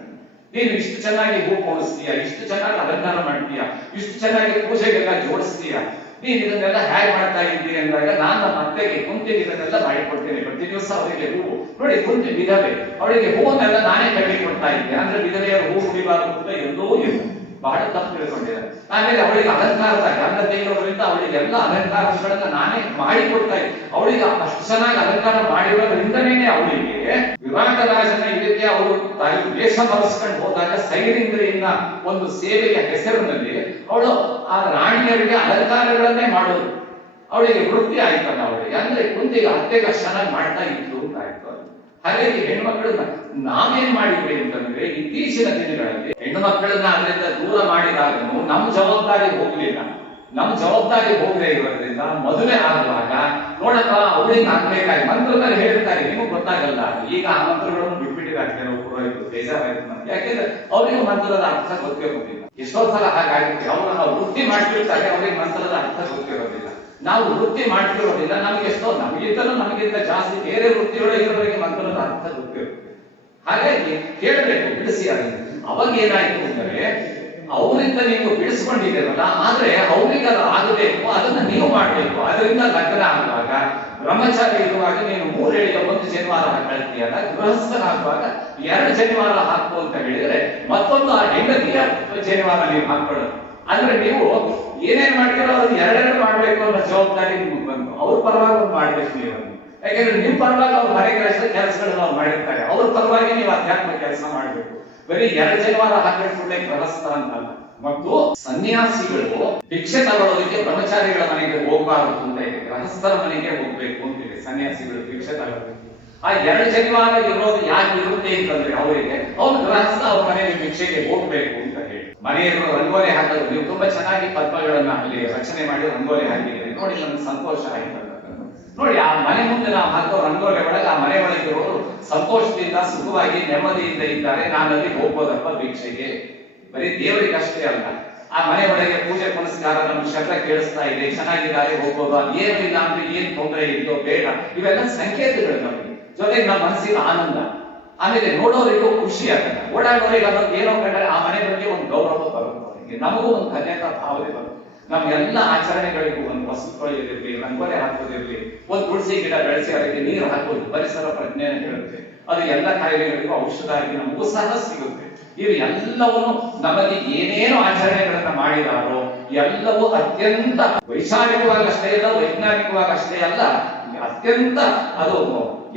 ನೀನು ಇಷ್ಟು ಚೆನ್ನಾಗಿ ಹೂ ಪೋಣಿಸ್ತೀಯ, ಇಷ್ಟು ಚೆನ್ನಾಗಿ ಅಲಂಕಾರ ಮಾಡ್ತೀಯ, ಇಷ್ಟು ಚೆನ್ನಾಗಿ ಪೂಜೆಗೆಲ್ಲ ಜೋಡಿಸ್ತೀಯ, ನೀನ್ ಇದನ್ನೆಲ್ಲ ಹೇಗೆ ಮಾಡ್ತಾ ಇದ್ದೀಯ ಅಂದಾಗ ನಾನು ನಮ್ಮ ಅತ್ತೆಗೆ ಕುಂತಿಗೆ ಇದನ್ನೆಲ್ಲ ಮಾಡಿಕೊಡ್ತೇನೆ, ಪ್ರತಿ ದಿವಸ ಅವರಿಗೆ ಹೂವು. ನೋಡಿ ಕುಂತಿ ವಿಧವೆ, ಅವಳಿಗೆ ಹೂವನ್ನೆಲ್ಲ ನಾನೇ ಕಟ್ಟಿ ಕೊಡ್ತಾ ಇದ್ದೆ, ಅಂದ್ರೆ ವಿಧವೆಯರು ಹೂ ಕುಡಿಬಾರದು ಅಂತ ಎಲ್ಲೋ ಇಲ್ಲ, ಬಹಳ ತಪ್ಪು ತಿಳ್ಕೊಂಡಿದ್ದಾರೆ. ಆಮೇಲೆ ಅವಳಿಗೆ ಅಲಂಕಾರದಾಗ ಅನ್ನ ತೆಗೆಯೋದ್ರಿಂದ ಅವಳಿಗೆ ಎಲ್ಲ ಅಲಂಕಾರಗಳನ್ನ ನಾನೇ ಮಾಡಿಕೊಡ್ತಾ ಇದ್ದೆ. ಅವಳಿಗೆ ಅಷ್ಟು ಚೆನ್ನಾಗಿ ಅಲಂಕಾರ ಮಾಡಿರೋದ್ರಿಂದನೇ ಅವಳಿಗೆ ವಿರಾಟ ರಾಜನ ಇದಕ್ಕೆ ಅವರು ವೇಷ ಮರೆಸ್ಕೊಂಡು ಹೋದಾಗ ಸೈರಿಂದ್ರಿಯಿಂದ ಒಂದು ಸೇವೆಯ ಹೆಸರಿನಲ್ಲಿ ಅವಳು ಆ ರಾಣಿಯರಿಗೆ ಅಲಂಕಾರಗಳನ್ನೇ ಮಾಡೋದು, ಅವಳಿಗೆ ವೃತ್ತಿ ಆಯ್ತಲ್ಲ ಅವಳಿಗೆ. ಅಂದ್ರೆ ಕುಂತಿಗೆ ಅತ್ತೆಗೆ ಚೆನ್ನಾಗಿ ಮಾಡ್ತಾ ಇತ್ತು ಅಂತ ಆಯ್ತು. ಹಾಗಾಗಿ ಹೆಣ್ಮಕ್ಳನ್ನ ನಾವೇನ್ ಮಾಡಿದ್ವಿ ಅಂತಂದ್ರೆ ಇತ್ತೀಚಿನ ದಿನಗಳಲ್ಲಿ ಹೆಣ್ಣು ಮಕ್ಕಳನ್ನ ಅದರಿಂದ ದೂರ ಮಾಡಿದಾಗನು ನಮ್ಮ ಜವಾಬ್ದಾರಿ ಹೋಗ್ಲಿಲ್ಲ. ನಮ್ಮ ಜವಾಬ್ದಾರಿ ಹೋಗದೆ ಇರೋದ್ರಿಂದ ಮದುವೆ ಆಗುವಾಗ ನೋಡಪ್ಪ ಅವಳಿಗೆ ಆಗ್ಬೇಕಾಗಿ ಮಂತ್ರದಲ್ಲಿ ಹೇಳ್ತಾರೆ, ನಿಮಗ್ ಗೊತ್ತಾಗಲ್ಲ. ಈಗ ಆ ಮಂತ್ರಗಳನ್ನು ಬಿಟ್ಬಿಟ್ಟಿದ್ದಾರೆ ಕೆಲವು ಪುರೋಹಿತರು, ಬೇಜಾರಾಯ್ತು. ಯಾಕೆಂದ್ರೆ ಅವರಿಗೂ ಮಂತ್ರದ ಅರ್ಥ ಗೊತ್ತಿರೋದಿಲ್ಲ. ಎಷ್ಟೋ ಸಲ ಹಾಗಾಗುತ್ತೆ, ಅವ್ರನ್ನ ವೃತ್ತಿ ಮಾಡ್ತಿರ್ತಾರೆ, ಅವ್ರಿಗೆ ಮಂತ್ರದ ಅರ್ಥ ಗೊತ್ತಿರೋದಿಲ್ಲ. ನಾವು ವೃತ್ತಿ ಮಾಡ್ತಿರೋದಿಲ್ಲ, ನಮಗಿಂತ ಜಾಸ್ತಿ ಬೇರೆ ವೃತ್ತಿಯೊಳಗಿರೋರಿಗೆ ಮಂತ್ರದ ಅರ್ಥ ಗೊತ್ತಿರುತ್ತೆ. ಹಾಗಾಗಿ ಕೇಳಬೇಕು, ಬಿಡಿಸಿ. ಅವಾಗ ಏನಾಯ್ತು ಅಂದ್ರೆ ಅವರಿಂದ ನೀವು ಬಿಡಿಸ್ಕೊಂಡಿದ್ದೀರಲ್ಲ, ಆದ್ರೆ ಅವ್ರಿಗೆ ಅದು ಆಗಬೇಕು, ಅದನ್ನ ನೀವು ಮಾಡ್ಬೇಕು. ಅದರಿಂದ ಲಗ್ನ ಆಗುವಾಗ ಬ್ರಹ್ಮಚಾರಿ ಇರುವಾಗ ನೀನು 3 ಹೇಳಿದ 1 ಜನಿವಾರ ಹಾಕೊಳ್ತೀಯಲ್ಲ, ಗೃಹಸ್ಥನಾಗುವಾಗ 2 ಜನಿವಾರ ಹಾಕು ಅಂತ ಹೇಳಿದ್ರೆ ಮತ್ತೊಂದು ಆ ಹೆಂಡತಿಯ ಜನಿವಾರ ನೀವು ಹಾಕೊಳ್ಳೋದು. ಅಂದ್ರೆ ನೀವು ಏನೇನ್ ಮಾಡ್ತೀರೋ ಅದನ್ನ 2 ಮಾಡ್ಬೇಕು ಅನ್ನೋ ಜವಾಬ್ದಾರಿ ನಿಮ್ಗೆ ಬಂತು. ಅವ್ರ ಪರವಾಗಿ ಒಂದು ಮಾಡ್ಬೇಕು ನೀವು. ಯಾಕೆಂದ್ರೆ ನಿಮ್ ಪರವಾಗಿ ಅವ್ರು ಮನೆ ಕೆಲಸಗಳನ್ನ ಅವ್ರು ಮಾಡಿರ್ತಾರೆ, ಅವ್ರ ಪರವಾಗಿ ನೀವು ಅಧ್ಯಾತ್ಮ ಕೆಲಸ ಮಾಡ್ಬೇಕು. ಬರೀ 2 ಜನಿವಾರ ಹಾಕಿಟ್ಕೊಂಡೆ ಗೃಹಸ್ಥ ಅಂತಲ್ಲ. ಮತ್ತು ಸನ್ಯಾಸಿಗಳು ಭಿಕ್ಷೆ ತಗೊಳ್ಳೋದಕ್ಕೆ ಬ್ರಹ್ಮಚಾರಿಗಳ ಮನೆಗೆ ಹೋಗಬಾರದು ಅಂತ ಇದೆ, ಗೃಹಸ್ಥರ ಮನೆಗೆ ಹೋಗ್ಬೇಕು ಅಂತಿದೆ ಸನ್ಯಾಸಿಗಳು ಭಿಕ್ಷೆ ತಗೊಳ್ಳೋದಕ್ಕೆ. ಆ 2 ಜನಿವಾರ ಇರೋದು ಯಾಕೆ ಇರುತ್ತೆ ಅಂತಂದ್ರೆ ಅವರಿಗೆ ಅವ್ರು ಗೃಹಸ್ಥ ಅವ್ರ ಮನೆಗೆ ಭಿಕ್ಷೆಗೆ ಹೋಗ್ಬೇಕು ಅಂತ ಹೇಳಿ. ಮನೆಯವರು ರಂಗೋಲಿ ಹಾಕೋದು, ನೀವು ತುಂಬಾ ಚೆನ್ನಾಗಿ ಪದ್ಮಗಳನ್ನ ಅಲ್ಲಿ ರಚನೆ ಮಾಡಿ ರಂಗೋಲಿ ಹಾಕಿದ್ದೀರಿ, ನೋಡಿ ನಮ್ಗೆ ಸಂತೋಷ ಆಯ್ತು. ನೋಡಿ ಆ ಮನೆ ಮುಂದೆ ನಾವು ಹಾಕೋ ರಂಗೋಲಿ ಒಳಗೆ ಆ ಮನೆ ಒಳಗೆ ಇರೋರು ಸಂತೋಷದಿಂದ ಸುಖವಾಗಿ ನೆಮ್ಮದಿಯಿಂದ ಇದ್ದಾರೆ, ನಾನು ಅಲ್ಲಿ ಹೋಗ್ಬೋದಪ್ಪ ಭಿಕ್ಷೆಗೆ. ಬರೀ ದೇವರಿಗೆ ಅಷ್ಟೇ ಅಲ್ಲ, ಆ ಮನೆ ಒಳಗೆ ಪೂಜೆ ಪುನಸ್ಕಾರ ನಮ್ಗೆ ಶಬ್ದ ಕೇಳಿಸ್ತಾ ಇದೆ, ಚೆನ್ನಾಗಿದ್ದಾರೆ, ಹೋಗ್ಬೋದು. ಅದೇನು ಇಲ್ಲ ಅಂದ್ರೆ ಏನ್ ತೊಂದರೆ ಇದೆಯೋ ಬೇಡ, ಇವೆಲ್ಲ ಸಂಕೇತಗಳು ನಮಗೆ. ಜೊತೆಗೆ ನಮ್ಮ ಮನಸ್ಸಿನ ಆನಂದ, ಆಮೇಲೆ ನೋಡೋರಿಗೂ ಖುಷಿ ಆಗಲ್ಲ, ಓಡಾಡೋರಿಗೆ ಅನ್ನೋದು ಏನೋ ಕಂಡ್ರೆ ಆ ಮನೆ ಬಗ್ಗೆ ಒಂದು ಗೌರವ ಬರುತ್ತೆ, ನಮಗೂ ಒಂದು ಧನ್ಯತಾ ಭಾವನೆ ಬರುತ್ತೆ. ನಮ್ಗೆಲ್ಲ ಆಚರಣೆಗಳಿಗೂ ಒಂದು ವಸ್ತುಗಳಿರಲಿ, ರಂಗೋಲಿ ಹಾಕೋದಿರ್ಲಿ, ಒಂದು ತುಳಸಿ ಗಿಡ ಬೆಳೆಸಿ ಅದಕ್ಕೆ ನೀರು ಹಾಕೋದು ಪರಿಸರ ಪ್ರಜ್ಞೆಯನ್ನು ಹೇಳುತ್ತೆ. ಅದು ಎಲ್ಲ ಕಾಯಿಲೆಗಳಿಗೂ ಔಷಧ ಆಗಿ ನಮಗೂ ಸಹ ಸಿಗುತ್ತೆ. ಇವು ಎಲ್ಲವನ್ನು ನಮಗೆ ಏನೇನು ಆಚರಣೆಗಳನ್ನ ಮಾಡಿದಾರೋ ಎಲ್ಲವೂ ಅತ್ಯಂತ ವೈಚಾರಿಕವಾಗಷ್ಟೇ ಅಲ್ಲ, ವೈಜ್ಞಾನಿಕವಾಗಷ್ಟೇ ಅಲ್ಲ, ಅತ್ಯಂತ ಅದು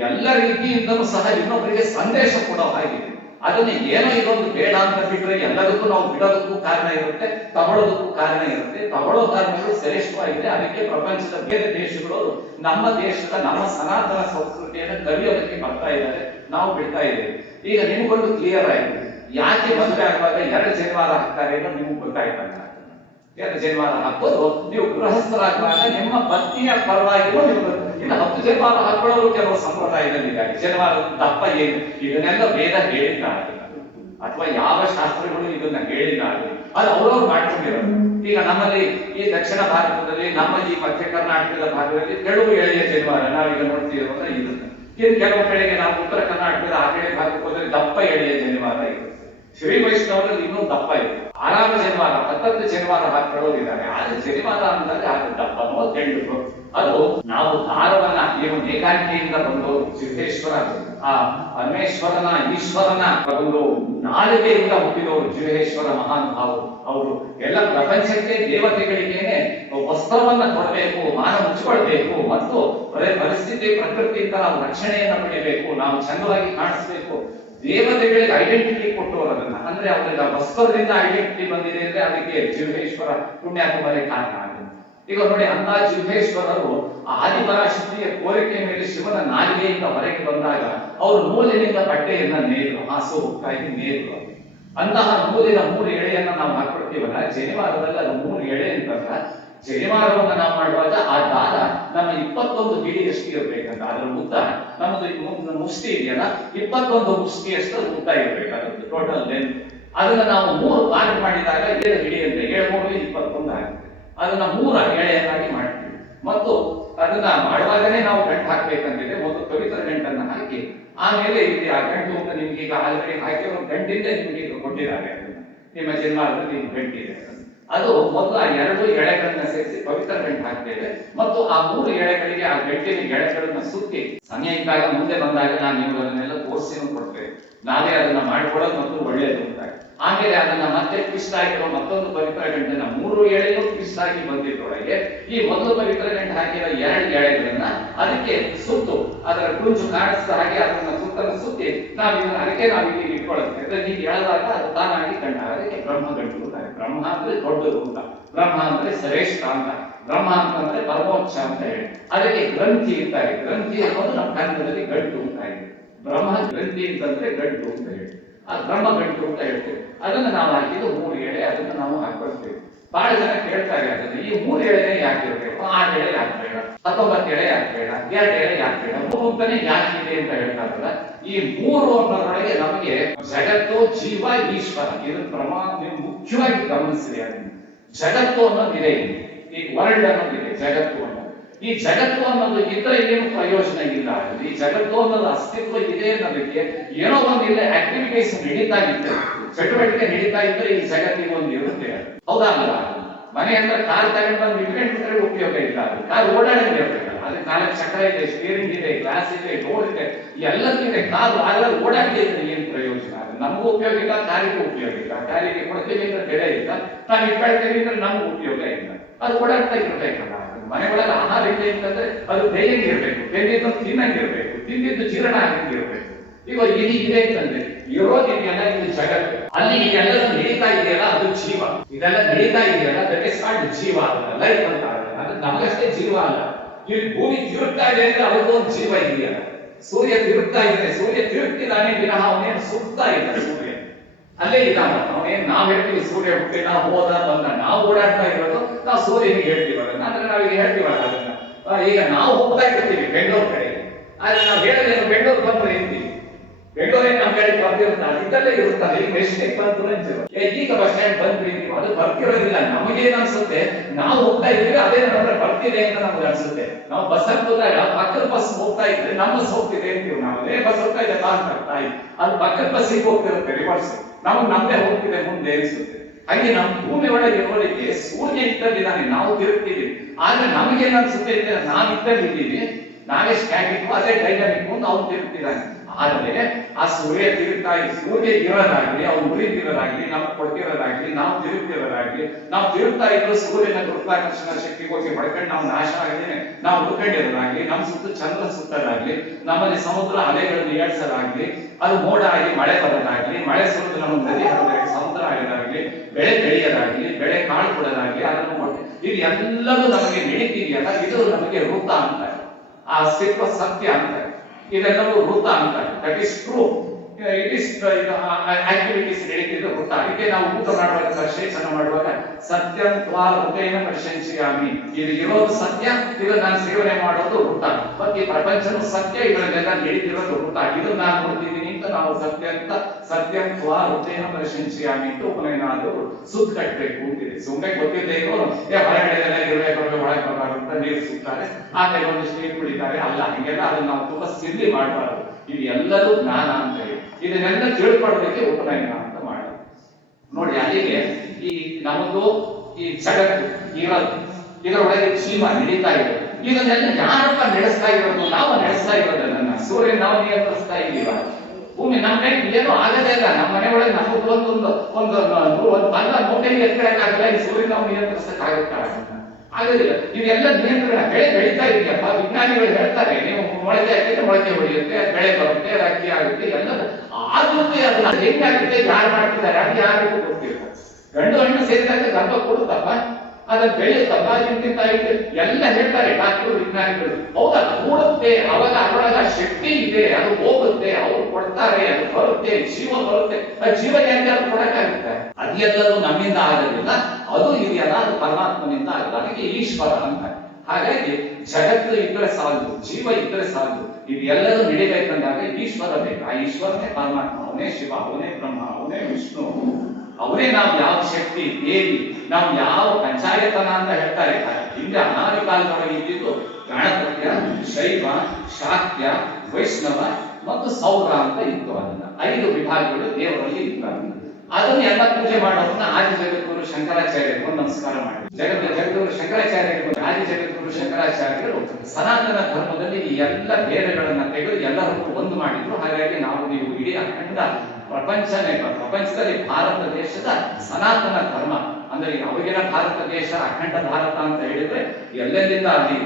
ಎಲ್ಲ ರೀತಿಯಿಂದಲೂ ಸಹ ಇನ್ನೊಬ್ಬರಿಗೆ ಸಂದೇಶ ಕೊಡೋ ಹಾಗಿದೆ. ಅದನ್ನ ಏನೋ ಇದೊಂದು ಬೇಡ ಅಂತ ಬಿಟ್ರೆ ಎಲ್ಲದಕ್ಕೂ ನಾವು ಬಿಡೋದಕ್ಕೂ ಕಾರಣ ಇರುತ್ತೆ, ತಗೊಳ್ಳೋದಕ್ಕೂ ಕಾರಣ ಇರುತ್ತೆ. ತಗೊಳ್ಳೋ ಕಾರಣಗಳು ಶ್ರೇಷ್ಠವಾಗಿದೆ. ಅದಕ್ಕೆ ಪ್ರಪಂಚದ ಬೇರೆ ದೇಶಗಳು ನಮ್ಮ ದೇಶದ ನಮ್ಮ ಸನಾತನ ಸಂಸ್ಕೃತಿಯನ್ನು ಕಲಿಯೋದಕ್ಕೆ ಬರ್ತಾ ಇದ್ದಾರೆ, ನಾವು ಬಿಡ್ತಾ ಇದ್ದೇವೆ. ಈಗ ನಿಮ್ಗೊಂದು ಕ್ಲಿಯರ್ ಆಗಿದೆ, ಯಾಕೆ ಮದುವೆ ಆಗುವಾಗ 2 ಜನಿವಾರ ಹಾಕ್ತಾರೆ ಅನ್ನೋ ನಿಮ್ಗೆ ಗೊತ್ತಾಯ್ತಲ್ಲ. 2 ಜನಿವಾರ ಹಾಕೋದು ನೀವು ಗೃಹಸ್ಥರಾಗುವಾಗ ನಿಮ್ಮ ಪತ್ನಿಯ ಪರವಾಗಿರೋ ನೀವು. ಇನ್ನು 10 ಜನಿವಾರ ಹಾಕೊಳ್ಳೋರು ಕೆಲವು ಸಂಪ್ರದಾಯದಲ್ಲಿದ್ದಾರೆ. ಜನಿವಾರ ದಪ್ಪ ಏನು ಇದನ್ನೆಲ್ಲ ವೇದ ಹೇಳಿಲ್ಲ ಅಥವಾ ಯಾವ ಶಾಸ್ತ್ರಗಳು ಇದನ್ನ ಹೇಳಿಲ್ಲ. ಅದು ಅವ್ರವ್ರು ಮಾಡ್ಕೊಂಡಿರೋದು. ಈಗ ನಮ್ಮಲ್ಲಿ ಈ ದಕ್ಷಿಣ ಭಾರತದಲ್ಲಿ, ನಮ್ಮ ಈ ಮಧ್ಯ ಕರ್ನಾಟಕದ ಭಾಗದಲ್ಲಿ ತೆಳುವು ಎಳೆಯ ಜನಿವಾರ ನಾವೀಗ ನೋಡ್ತಿರೋದ ಇರುತ್ತೆ. ಕೆಲವು ಕಡೆಗೆ ನಾವು ಉತ್ತರ ಕರ್ನಾಟಕದ ಆ ಕಡೆ ಭಾಗಕ್ಕೆ ಹೋದ್ರೆ ದಪ್ಪ ಎಳೆಯ ಜನಿವಾರ ಇರುತ್ತೆ. ಶ್ರೀ ವೈಷ್ಣವರಲ್ಲಿ ಇನ್ನೂ ದಪ್ಪ ಇದೆ. ಆರಾಮ ಜನಿವಾರ, 10 ಜನಿವಾರ ಹಾಕೊಳ್ಳೋರಿದ್ದಾರೆ. ಆದ್ರೆ ಜನಿವಾರ ಅಂತಂದ್ರೆ ಅದು ದಪ್ಪನೋ ತೆಳ್ಳಗೋ, ಅದು ನಾವು ದಾರವನ್ನ ಏನು ಏಕಾಂಗಿಯಿಂದ ಬಂದು ಸಿದ್ದೇಶ್ವರ ಆ ಪರಮೇಶ್ವರನ ಈಶ್ವರನ ಒಂದು ನಾಲಿಗೆಯಿಂದ ಹುಟ್ಟಿದವರು ಜಿವೇಶ್ವರ ಮಹಾನುಭಾವರು. ಅವರು ಎಲ್ಲ ಪ್ರಪಂಚಕ್ಕೆ ದೇವತೆಗಳಿಗೇನೆ ವಸ್ತ್ರವನ್ನ ಕೊಡಬೇಕು, ಮಾನ ಮುಚ್ಚಿಕೊಳ್ಬೇಕು, ಮತ್ತು ಪರಿಸ್ಥಿತಿ ಪ್ರಕೃತಿಯಿಂದ ನಾವು ರಕ್ಷಣೆಯನ್ನ ಪಡಿಬೇಕು, ನಾವು ಚಂದವಾಗಿ ಕಾಣಿಸ್ಬೇಕು. ದೇವತೆಗಳಿಗೆ ಐಡೆಂಟಿಟಿ ಕೊಟ್ಟವರು ಅದನ್ನ, ಅಂದ್ರೆ ಅವರಿಗೆ ವಸ್ತ್ರದಿಂದ ಐಡೆಂಟಿಟಿ ಬಂದಿದೆ ಅಂದ್ರೆ ಅದಕ್ಕೆ ಜಿವೇಶ್ವರ ಪುಣ್ಯಾತ್ಮರೇ ಕಾರಣ ಆಗಿದೆ. ಈಗ ನೋಡಿ, ಅಂತ ಜಿಹ್ವೇಶ್ವರರು ಆದಿಪರಾಶಕ್ತಿಯ ಕೋರಿಕೆ ಮೇಲೆ ಶಿವನ ನಾಲಿಗೆಯಿಂದ ಹೊರಗೆ ಬಂದಾಗ ಅವರು ನೂಲಿನಿಂದ ಬಟ್ಟೆಯನ್ನ ನೇದ್ರು, ಹಾಸು ಹುಕ್ಕಾಗಿ ನೇದ್ರು. ಅಂತಹ ನೂಲಿನ 3 ಎಳೆಯನ್ನ ನಾವು ಹಾಕೊಳ್ತೀವಲ್ಲ, ಜನಿವಾರದಲ್ಲಿ ಅದು 3 ಎಳೆ ಅಂತಂದ್ರ ಜನಿವಾರವನ್ನ ನಾವು ಮಾಡುವಾಗ ಆ ದಾರ ನಮ್ಮ 21 ಗಿಡಿಯಷ್ಟು ಇರ್ಬೇಕಂತ. ಅದರ ಉದ್ದ ನಮ್ಮದು ಮುಷ್ಟಿ ಇದೆಯಲ್ಲ, 21 ಮುಷ್ಟಿಯಷ್ಟು ಉದ್ದ ಇರ್ಬೇಕು ಅದರದ್ದು ಟೋಟಲ್ ಲೆಂತ್. ಅದನ್ನ ನಾವು 3 ಪಾರ್ಟ್ ಮಾಡಿದಾಗ 7 ಗಿಡಿ ಅಂತ 7 3 21 ಆಗುತ್ತೆ. ಅದನ್ನ 3 ಎಳೆಯನ್ನಾಗಿ ಮಾಡ್ತೀವಿ. ಮತ್ತು ಅದನ್ನ ಮಾಡುವಾಗನೇ ನಾವು ಗಂಟು ಹಾಕ್ಬೇಕಂತಿದೆ. ಮೊದಲು ಪವಿತ್ರ ಗಂಟನ್ನ ಹಾಕಿ ಆಮೇಲೆ ಇಲ್ಲಿ ಆ ಗಂಟು ಅಂತ ನಿಮ್ಗೆ ಈಗ ಆಲ್ರೆಡಿ ಹಾಕಿ ಒಂದು ಗಂಟಿಂದ ನಿಮ್ಗೆ ಈಗ ಕೊಟ್ಟಿದ್ದಾರೆ. ಅದನ್ನ ನಿಮ್ಮ ಜನ್ಮಾರದಲ್ಲಿ ಗಂಟಿದೆ. ಅದು ಮೊದಲು ಆ 2 ಎಳೆಗಳನ್ನ ಸೇರಿಸಿ ಪವಿತ್ರ ಗಂಟು ಹಾಕ್ತೇವೆ. ಮತ್ತು ಆ 3 ಎಳೆಗಳಿಗೆ ಆ ಗಂಟಿನ ಎಳೆಗಳನ್ನ ಸುತ್ತಿ ಸಮಯ ಇದ್ದಾಗ ಮುಂದೆ ಬಂದಾಗ ನಾನು ನೀವು ಅದನ್ನೆಲ್ಲ ತೋರಿಸಿ ಕೊಡ್ತೇವೆ. ನಾವೇ ಅದನ್ನ ಮಾಡ್ಕೊಳ್ಳೋದು ಮತ್ತು ಒಳ್ಳೆಯದು ಅಂತ. ಆಮೇಲೆ ಅದನ್ನ ಮತ್ತೆ ಟ್ವಿಸ್ಟ್ ಆಗಿರೋ ಮತ್ತೊಂದು ಪವಿತ್ರ ಗಂಟನ್ನ 3 ಎಳೆಯೂ ಟ್ವಿಸ್ಟ್ ಆಗಿ ಬಂದಿದ್ದೊಳಗೆ ಈ ಮೊದಲು ಪವಿತ್ರ ಗಂಟು ಹಾಕಿರೋ 2 ಎಳೆಗಳನ್ನ ಅದಕ್ಕೆ ಸುತ್ತು, ಅದರ ಕುಂಚು ಕಾಣಿಸಿದ ಹಾಗೆ ಅದನ್ನ ಸುತ್ತನ್ನು ಸುತ್ತಿ ಅದಕ್ಕೆ ನಾವು ಇಲ್ಲಿ ಇಟ್ಕೊಳ್ಳುತ್ತೇವೆ. ಅಂದ್ರೆ ನೀವು ಎಳೆದಾಗ ಅದು ತಾನಾಗಿ ಗಂಟ, ಅದಕ್ಕೆ ಬ್ರಹ್ಮ ಗಂಟು ಅಂತಾರೆ. ಬ್ರಹ್ಮ ಅಂದ್ರೆ ದೊಡ್ಡದು ಅಂತ, ಬ್ರಹ್ಮ ಅಂದ್ರೆ ಶ್ರೇಷ್ಠ ಅಂತ, ಬ್ರಹ್ಮ ಅಂತಂದ್ರೆ ಪರಮೋಕ್ಷ ಅಂತ ಹೇಳಿ ಅದಕ್ಕೆ ಗ್ರಂಥಿ ಅಂತಾರೆ. ಗ್ರಂಥಿ ಅನ್ನೋದು ನಮ್ಮ ಕನ್ನಡದಲ್ಲಿ ಗಂಟು ಅಂತ ಇದೆ. ಬ್ರಹ್ಮ ಗ್ರಂಥಿ ಅಂತಂದ್ರೆ ಗಂಟು ಅಂತ ಹೇಳಿ ಆ ಬ್ರಹ್ಮ ಗಂಟು ಅಂತ ಹೇಳ್ತೇವೆ. ಅದನ್ನ ನಾವು ಹಾಕಿದ್ದು 3 ಎಳೆ, ಅದನ್ನ ನಾವು ಹಾಕೊಳ್ತೇವೆ. ಬಹಳ ಜನ ಕೇಳ್ತಾರೆ ಅದನ್ನ, ಈ 3 ಎಳೆನೇ ಯಾಕೆ ಇರಬೇಕು, 8 ಎಳೆ ಯಾಕೆ ಬೇಡ, 19 ಎಳೆ ಯಾಕೆ ಬೇಡ, 2 ಎಳೆ ಯಾಕೆ ಬೇಡ, 3 ಅಂತಾನೆ ಯಾಕಿದೆ ಅಂತ ಹೇಳ್ತಾರಲ್ಲ. ಈ 3 ಅನ್ನೋದ್ರೊಳಗೆ ನಮಗೆ ಜಗತ್ತು, ಜೀವ, ಈಶ್ವರ ಇದು ನೀವು ಮುಖ್ಯವಾಗಿ ಗಮನಿಸಿದೆ. ಅದನ್ನ ಜಗತ್ತು ಅನ್ನೋದಿದೆ, ಈ ವರ್ಲ್ಡ್ ಅನ್ನೋದಿದೆ, ಜಗತ್ತು ಅನ್ನೋದು. ಈ ಜಗತ್ತು ಅನ್ನೋದು ಇದ್ರೆ ಏನು ಪ್ರಯೋಜನ ಇಲ್ಲ. ಈ ಜಗತ್ತು ಅನ್ನೋದು ಅಸ್ತಿತ್ವ ಇದೆ ಅನ್ನೋದಕ್ಕೆ ಏನೋ ಒಂದು ಇಲ್ಲ ಆಕ್ಟಿವಿಟೀಸ್ ನಡೀತಾ ಇದ್ರೆ, ಚಟುವಟಿಕೆ ನಡೀತಾ ಇದ್ರೆ ಈ ಜಗತ್ತಿಗೆ ಒಂದು ಇರುತ್ತೆ. ಹೌದಲ್ಲ? ಮನೆ ಅಂದ್ರೆ ಕಾರ್ ತಗೊಂಡು ಬಂದು ಇಟ್ಕೊಂಡ್ಬಿಟ್ರೆ ಉಪಯೋಗ ಇಲ್ಲ. ಅದು ಕಾರ್ ಓಡಾಡಬೇಕಲ್ಲ, ಅದಕ್ಕೆ 4 ಚಕ್ರ ಇದೆ, ಸ್ಟೀರಿಂಗ್ ಇದೆ, ಗ್ಲಾಸ್ ಇದೆ, ಡೋರ್ ಇದೆ, ಎಲ್ಲದಕ್ಕಿದೆ. ಕಾರು ಅದ್ರಲ್ಲಿ ಓಡಾಡದೇ ಇದ್ರೆ ಏನ್ ಪ್ರಯೋಜನ? ಅದು ನಮಗೂ ಉಪಯೋಗ ಇಲ್ಲ, ಕಾರಿಗೂ ಉಪಯೋಗ ಇಲ್ಲ. ಕಾರಿಗೆ ಕೊಡ್ತೀವಿ ಅಂದ್ರೆ ಬೆಲೆ ಇಲ್ಲ, ನಾವು ಇಟ್ಕೊಳ್ತೇವೆ ಅಂದ್ರೆ ನಮ್ಗೂ ಉಪಯೋಗ ಇಲ್ಲ. ಅದು ಓಡಾಡ್ತಾ ಇರ್ಬೇಕಲ್ಲ. ಮನೆ ಒಳಗೆ ಆಹಾರ ಇದೆ ಅಂತಂದ್ರೆ ಅದು ಬೇಯಂಗಿರ್ಬೇಕು, ಬೇಯ್ದಿದ್ದು ತಿನ್ನಂಗಿರ್ಬೇಕು, ತಿಂದಿದ್ದು ಜೀರ್ಣ ಆಗಿರ್ಬೇಕು. ಈಗ ಇದು ಇದೆ ಅಂತಂದ್ರೆ ಇರೋದಿದೆಯಲ್ಲ ಇದು ಜಗತ್ತು, ಅಲ್ಲಿ ಇದೆಲ್ಲ ನಡೀತಾ ಇದೆಯಲ್ಲ ಅದು ಜೀವ. ಇದೆಲ್ಲ ನಡೀತಾ ಇದೆಯಲ್ಲ ದಟ್ ಇಸ್ ಕಾಲ್ಡ್ ಜೀವ. ಲೈಫ್ ಅಂತ ಅದು ನಮಗಷ್ಟೇ ಜೀವ ಅಲ್ಲ. ಇಲ್ಲಿ ಭೂಮಿ ತಿರುಗ್ತಾ ಇದೆ ಅಂದ್ರೆ ಅದಕ್ಕೂ ಒಂದು ಜೀವ ಇದೆಯಲ್ಲ. ಸೂರ್ಯ ತಿರುಗ್ತಾ ಇದ್ರೆ ಸೂರ್ಯ ತಿರುಗ್ತಿದ್ದಾನೆ ವಿನಃ ಅವನೇನು ಸುತ್ತಾ ಇಲ್ಲ. ಸೂರ್ಯ ಅಲ್ಲೇ ಇದ್ದಾನ. ಅವನೇನ್ ನಾವ್ ಹೇಳ್ತೀವಿ ಸೂರ್ಯ ಹುಟ್ಟಿದ ಹೋದ ಬಂದ, ನಾವು ಓಡಾಡ್ತಾ ಇರೋದು ನಾವು ಸೂರ್ಯನಿಗೆ ಹೇಳ್ತೀವಿ. ಅಂದ್ರೆ ನಾವೀಗ ಹೇಳ್ತೀವಲ್ಲ ಅದನ್ನ, ಈಗ ನಾವು ಹೋಗ್ತಾ ಇರ್ತೀವಿ ಬೆಂಗಳೂರು ಕಡೆ, ಆದ್ರೆ ನಾವು ಹೇಳೋದೇನು ಬೆಂಗಳೂರು ಬಂದ್ರೆ ಇರ್ತೀವಿ, ಬೆಂಗಳೂರೇ ನಮ್ಮ ಕಡೆ ಬರ್ತಿರ್ತಾರೆ, ಇದಲ್ಲೇ ಇರುತ್ತಾರೆ. ಈಗ ಎಷ್ಟೇ ಬಂತು ಈಗ ಬಸ್ ಸ್ಟ್ಯಾಂಡ್ ಬಂದ್ರಿ ನೀವು, ಅದು ಬರ್ತಿರೋದಿಲ್ಲ. ನಮಗೇನ್ ಅನ್ಸುತ್ತೆ, ನಾವು ಹೋಗ್ತಾ ಇದ್ದೀವಿ ಅದೇ ನಮ್ಮ ಬರ್ತಿದೆ ಅಂತ ನಮ್ಗೆ ಅನ್ಸುತ್ತೆ. ನಾವು ಬಸ್ ಹೋದಾಗ ಪಕ್ಕದ ಬಸ್ ಹೋಗ್ತಾ ಇದ್ರೆ ನಮ್ಮ ಬಸ್ ಹೋಗ್ತಿದೆ ಅಂತೀವಿ. ನಾವು ಅದೇ ಬಸ್ ಹೋಗ್ತಾ ಇದೆ ಆಗ್ತಾ ಇದೆ, ಅದು ಪಕ್ಕದ ಬಸ್ಸಿಗೆ ಹೋಗ್ತಿರುತ್ತೆ ರಿವರ್ಸ್, ನಮ್ಗೆ ನಮ್ದೇ ಹೋಗ್ತಿದೆ ಮುಂದೆ ಅನ್ಸುತ್ತೆ. ಹಾಗೆ ನಮ್ಮ ಭೂಮಿ ಒಳಗೆ ಇರೋರಿಗೆ ಸೂರ್ಯ ಇದ್ದಲ್ಲಿದ್ದಾನೆ, ನಾವು ತಿರುಗ್ತೀವಿ. ಆದ್ರೆ ನಮಗೇನ್ ಅನ್ಸುತ್ತೆ ಅಂದ್ರೆ ನಾವ್ ಇದ್ದಲ್ಲಿದ್ದೀವಿ, ನಾವೇ ಸ್ಟ್ಯಾಟಿಕ್ ಅದೇ ಡೈನಾಮಿಕ್ ನಾವು ತಿರುಗ್ತಿದ್ದಾನೆ. ಆದ್ರೆ ಆ ಸೂರ್ಯ ತಿರುಗ್ತಾ ಸೂರ್ಯ ಇರೋದಾಗ್ಲಿ, ಅವ್ನು ಉರಿತಿರೋದಾಗ್ಲಿ, ನಮ್ಗೆ ಕೊಡ್ತಿರೋದಾಗ್ಲಿ, ನಾವು ತಿರುಗ್ತಿರೋದಾಗ್ಲಿ, ನಾವು ತಿರುಗ್ತಾ ಇದ್ರು ಸೂರ್ಯನ ಗುರುತ್ವಾಕರ್ಷಣ ಶಕ್ತಿಗೋಗಿ ಹೊಡ್ಕೊಂಡು ನಾವು ನಾಶ ಆಗದೇನೆ ನಾವು ಉಳ್ಕೊಂಡಿರೋದಾಗ್ಲಿ, ನಮ್ಮ ಸುತ್ತ ಚಂದ್ರ ಸುತ್ತದಾಗ್ಲಿ, ನಮ್ಮಲ್ಲಿ ಸಮುದ್ರ ಅಲೆಗಳನ್ನು ಏಳ್ಸೋದಾಗ್ಲಿ, ಅದು ಮೋಡ ಆಗಿ ಮಳೆ ಬರೋದಾಗ್ಲಿ, ಮಳೆ ಸುರಿದು ನಮ್ಮ ನದಿ ಹರಿದಾಗ ಸಮುದ್ರ ಆಗೋದಾಗ್ಲಿ, ಬೆಳೆ ಬೆಳೆಯೋದಾಗ್ಲಿ, ಬೆಳೆ ಕಾಳು ಕೊಡೋದಾಗ್ಲಿ, ಅದನ್ನು ಇದು ಎಲ್ಲವೂ ನಮಗೆ ನಡೀತಿದೆಯಲ್ಲ, ಇದು ನಮಗೆ ವೃತ್ತ ಅಂತಾರೆ. ಆ ಅಸ್ತಿತ್ವ ಸತ್ಯ ಅಂತಾರೆ. ಇದೆಲ್ಲವೂ ವೃತ್ತ ಅಂತಾರೆ. That is true. It is activities ನಡೀತಿದ್ದು ವೃತ್ತ. ಇದಕ್ಕೆ ನಾವು ಊಟ ಮಾಡುವಾಗ ಪ್ರಕ್ಷೇಪಣ ಮಾಡುವಾಗ ಸತ್ಯಂ ತ್ವಾ ವೃತೇನ ಪ್ರಶಂಸಿಯಾಮಿ, ಇದು ಇರೋದು ಸತ್ಯ, ಇದು ನಾನು ಸೇವನೆ ಮಾಡೋದು ವೃತ್ತ. ಮತ್ತೆ ಈ ಪ್ರಪಂಚನೂ ಸತ್ಯ, ಇದರಲ್ಲೆಲ್ಲ ನಡೀತಿರೋದು ವೃತ್ತ. ಇದು ನಾನು ನೋಡ್ತಿದ್ದೀನಿ ಅಂತ ನಾವು ಸತ್ಯಂ ತ್ವಾ ವೃತ್ತೇನ ಪ್ರಶಂಸಿಯಾಮಿ ಅಂತ ಉಪನಯನಾದ್ರು ಸುತ್ತ ಕಟ್ಟಬೇಕು ಅಂತಿದೆ. ಸುಮ್ಮನೆ ಗೊತ್ತಿದ್ದೇ ಇರೋರು ಹೊರಗಡೆ ಇರಬೇಕು ಒಳಗೆ ಬರಬಾರ್ದು ಅಂತ ನೀರು ಸುತ್ತಾರೆ, ಆಮೇಲೆ ಒಂದಿಷ್ಟು ನೀರು ಕುಡಿತಾರೆ. ಅಲ್ಲ, ಹಿಂಗೆಲ್ಲ ಅದನ್ನ ನಾವು ತುಂಬಾ ಸಿದ್ಧಿ ಮಾಡಬಾರ್ದು. ಇದು ಎಲ್ಲರೂ ಜ್ಞಾನ ಅಂತ ಹೇಳಿ ಇದನ್ನೆಲ್ಲ ತಿಳ್ಕೊಳ್ಳೋದಕ್ಕೆ ಉಪನಯನ ಅಂತ ಮಾಡೋದು. ನೋಡಿ, ಅಲ್ಲಿಗೆ ಈ ನಮ್ಮದು ಈ ಜಗತ್ತು ಇರೋದು, ಇದರೊಳಗೆ ಜೀವ ನಡೀತಾ ಇರೋದು, ಇದನ್ನೆಲ್ಲ ಯಾರಪ್ಪ ನಡೆಸ್ತಾ ಇರೋದು? ನಾವು ನಡೆಸ್ತಾ ಇರೋದನ್ನ. ಸೂರ್ಯ ನಾವು ನಿಯಂತ್ರಿಸ್ತಾ ಇದ್ದೀವ, ಭೂಮಿ ನಮ್ಮ ಕೈ ಏನೂ ಆಗದೇ ಇಲ್ಲ. ನಮ್ಮ ಮನೆ ಒಳಗೆ ನಮಗೊಂದು ಅಲ್ಲ ನೋಟೆಗೆ ಎತ್ತಕ್ಕಾಗಲ್ಲ, ಈ ಸೂರ್ಯ ನಾವು ನಿಯಂತ್ರಿಸಕ್ ಆಗೋದಿಲ್ಲ. ಇದೆಲ್ಲ ನಿಯಂತ್ರಣ. ಬೆಳೆ ಬೆಳೀತಾ ಇದೆಯಪ್ಪ, ವಿಜ್ಞಾನಿಗಳು ಹೇಳ್ತಾರೆ, ನೀವು ಮೊಳಕೆ ಹಾಕಿದ್ರೆ ಮೊಳಕೆ ಹೊಡೆಯುತ್ತೆ, ಬೆಳೆ ಬರುತ್ತೆ, ಅಕ್ಕಿ ಆಗುತ್ತೆ, ಎಲ್ಲ ಆಗುತ್ತೆ. ಅದನ್ನ ಹೆಂಗಾಗುತ್ತೆ, ಯಾರು ಮಾಡ್ತಿದ್ದಾರೆ ಅದು ಯಾರಿಗೂ ಗೊತ್ತಿಲ್ಲ. ಗಂಡು ಹಣ್ಣು ಸೇರಿದಾಗ ಗರ್ಭ ಕೊಡುತ್ತಪ್ಪ, ಅದನ್ನ ಬೆಳೆಯುತ್ತಪ್ಪ, ಇಂತಿಂತ ಎಲ್ಲ ಹೇಳ್ತಾರೆ ಡಾಕ್ಟರ್ ವಿಜ್ಞಾನಿಗಳು. ಹೌದಾ, ಕೂಡುತ್ತೆ, ಅವಾಗ ಅದರೊಳಗ ಶಕ್ತಿ ಇದೆ, ಅದು ಹೋಗುತ್ತೆ, ಅವ್ರು ಕೊಡ್ತಾರೆ, ಅದು ಬರುತ್ತೆ, ಜೀವ ಬರುತ್ತೆ. ಆ ಜೀವ ಯಾರು ಕೊಡಕ್ಕಾಗುತ್ತೆ? ಅದೆಲ್ಲರೂ ನಮ್ಮಿಂದ ಆಗೋದಿಲ್ಲ, ಅದು ಇದೆಯಲ್ಲ ಅದು ಪರಮಾತ್ಮನಿಂದ ಆಗಲ್ಲ. ಅದಕ್ಕೆ ಈಶ್ವರ ಅಂತ. ಹಾಗಾಗಿ ಜಗತ್ತು ಇದ್ರೆ ಸಾಲದು, ಜೀವ ಇದ್ರೆ ಸಾಲದು. ಇದೆಲ್ಲರೂ ನಡಿಬೇಕಂದಾಗ ಈಶ್ವರ ಬೇಕು. ಆ ಈಶ್ವರನೇ ಪರಮಾತ್ಮ, ಅವನೇ ಶಿವ, ಅವನೇ ಬ್ರಹ್ಮ, ಅವನೇ ವಿಷ್ಣು, ಅವರೇ ನಾವು ಯಾವ ಶಕ್ತಿ ದೇವಿ, ನಾವು ಯಾವ ಪಂಚಾಯತನ ಅಂತ ಹೇಳ್ತಾರೆ. ಹಿಂದೆ ಅನಾದಿ ಕಾಲದೊಳಗೆ ಇದ್ದಿದ್ದು ಗಣಪತ್ಯ, ಶೈವ, ಶಾಕ್ಯ, ವೈಷ್ಣವ ಮತ್ತು ಸೌರ ಅಂತ ಇತ್ತು. ಅದನ್ನ 5 ವಿಭಾಗಗಳು ದೇವರಲ್ಲಿ ಇತ್ತು. ಅದನ್ನ ಎಲ್ಲ ಪೂಜೆ ಮಾಡೋದನ್ನ ಆದಿ ಜಗದ್ಗುರು ಶಂಕರಾಚಾರ್ಯರು ನಮಸ್ಕಾರ ಮಾಡಿ. ಜಗದ್ಗುರು ಶಂಕರಾಚಾರ್ಯರು, ಆದಿ ಜಗದ್ಗುರು ಶಂಕರಾಚಾರ್ಯರು ಸನಾತನ ಧರ್ಮದಲ್ಲಿ ಈ ಎಲ್ಲ ಭೇದಗಳನ್ನ ತೆಗೆದು ಎಲ್ಲರನ್ನು ಒಂದು ಮಾಡಿದ್ರು. ಹಾಗಾಗಿ ನಾವು ನೀವು ಇಡೀ ಅಖಂಡ ಪ್ರಪಂಚದಲ್ಲಿ ಭಾರತ ದೇಶದ ಸನಾತನ ಧರ್ಮ ಅಂದ್ರೆ ಅವಾಗಿನ ಭಾರತ ದೇಶ ಅಖಂಡ ಭಾರತ ಅಂತ ಹೇಳಿದ್ರೆ ಎಲ್ಲೆಲ್ಲಿಂದ ಅಲ್ಲಿ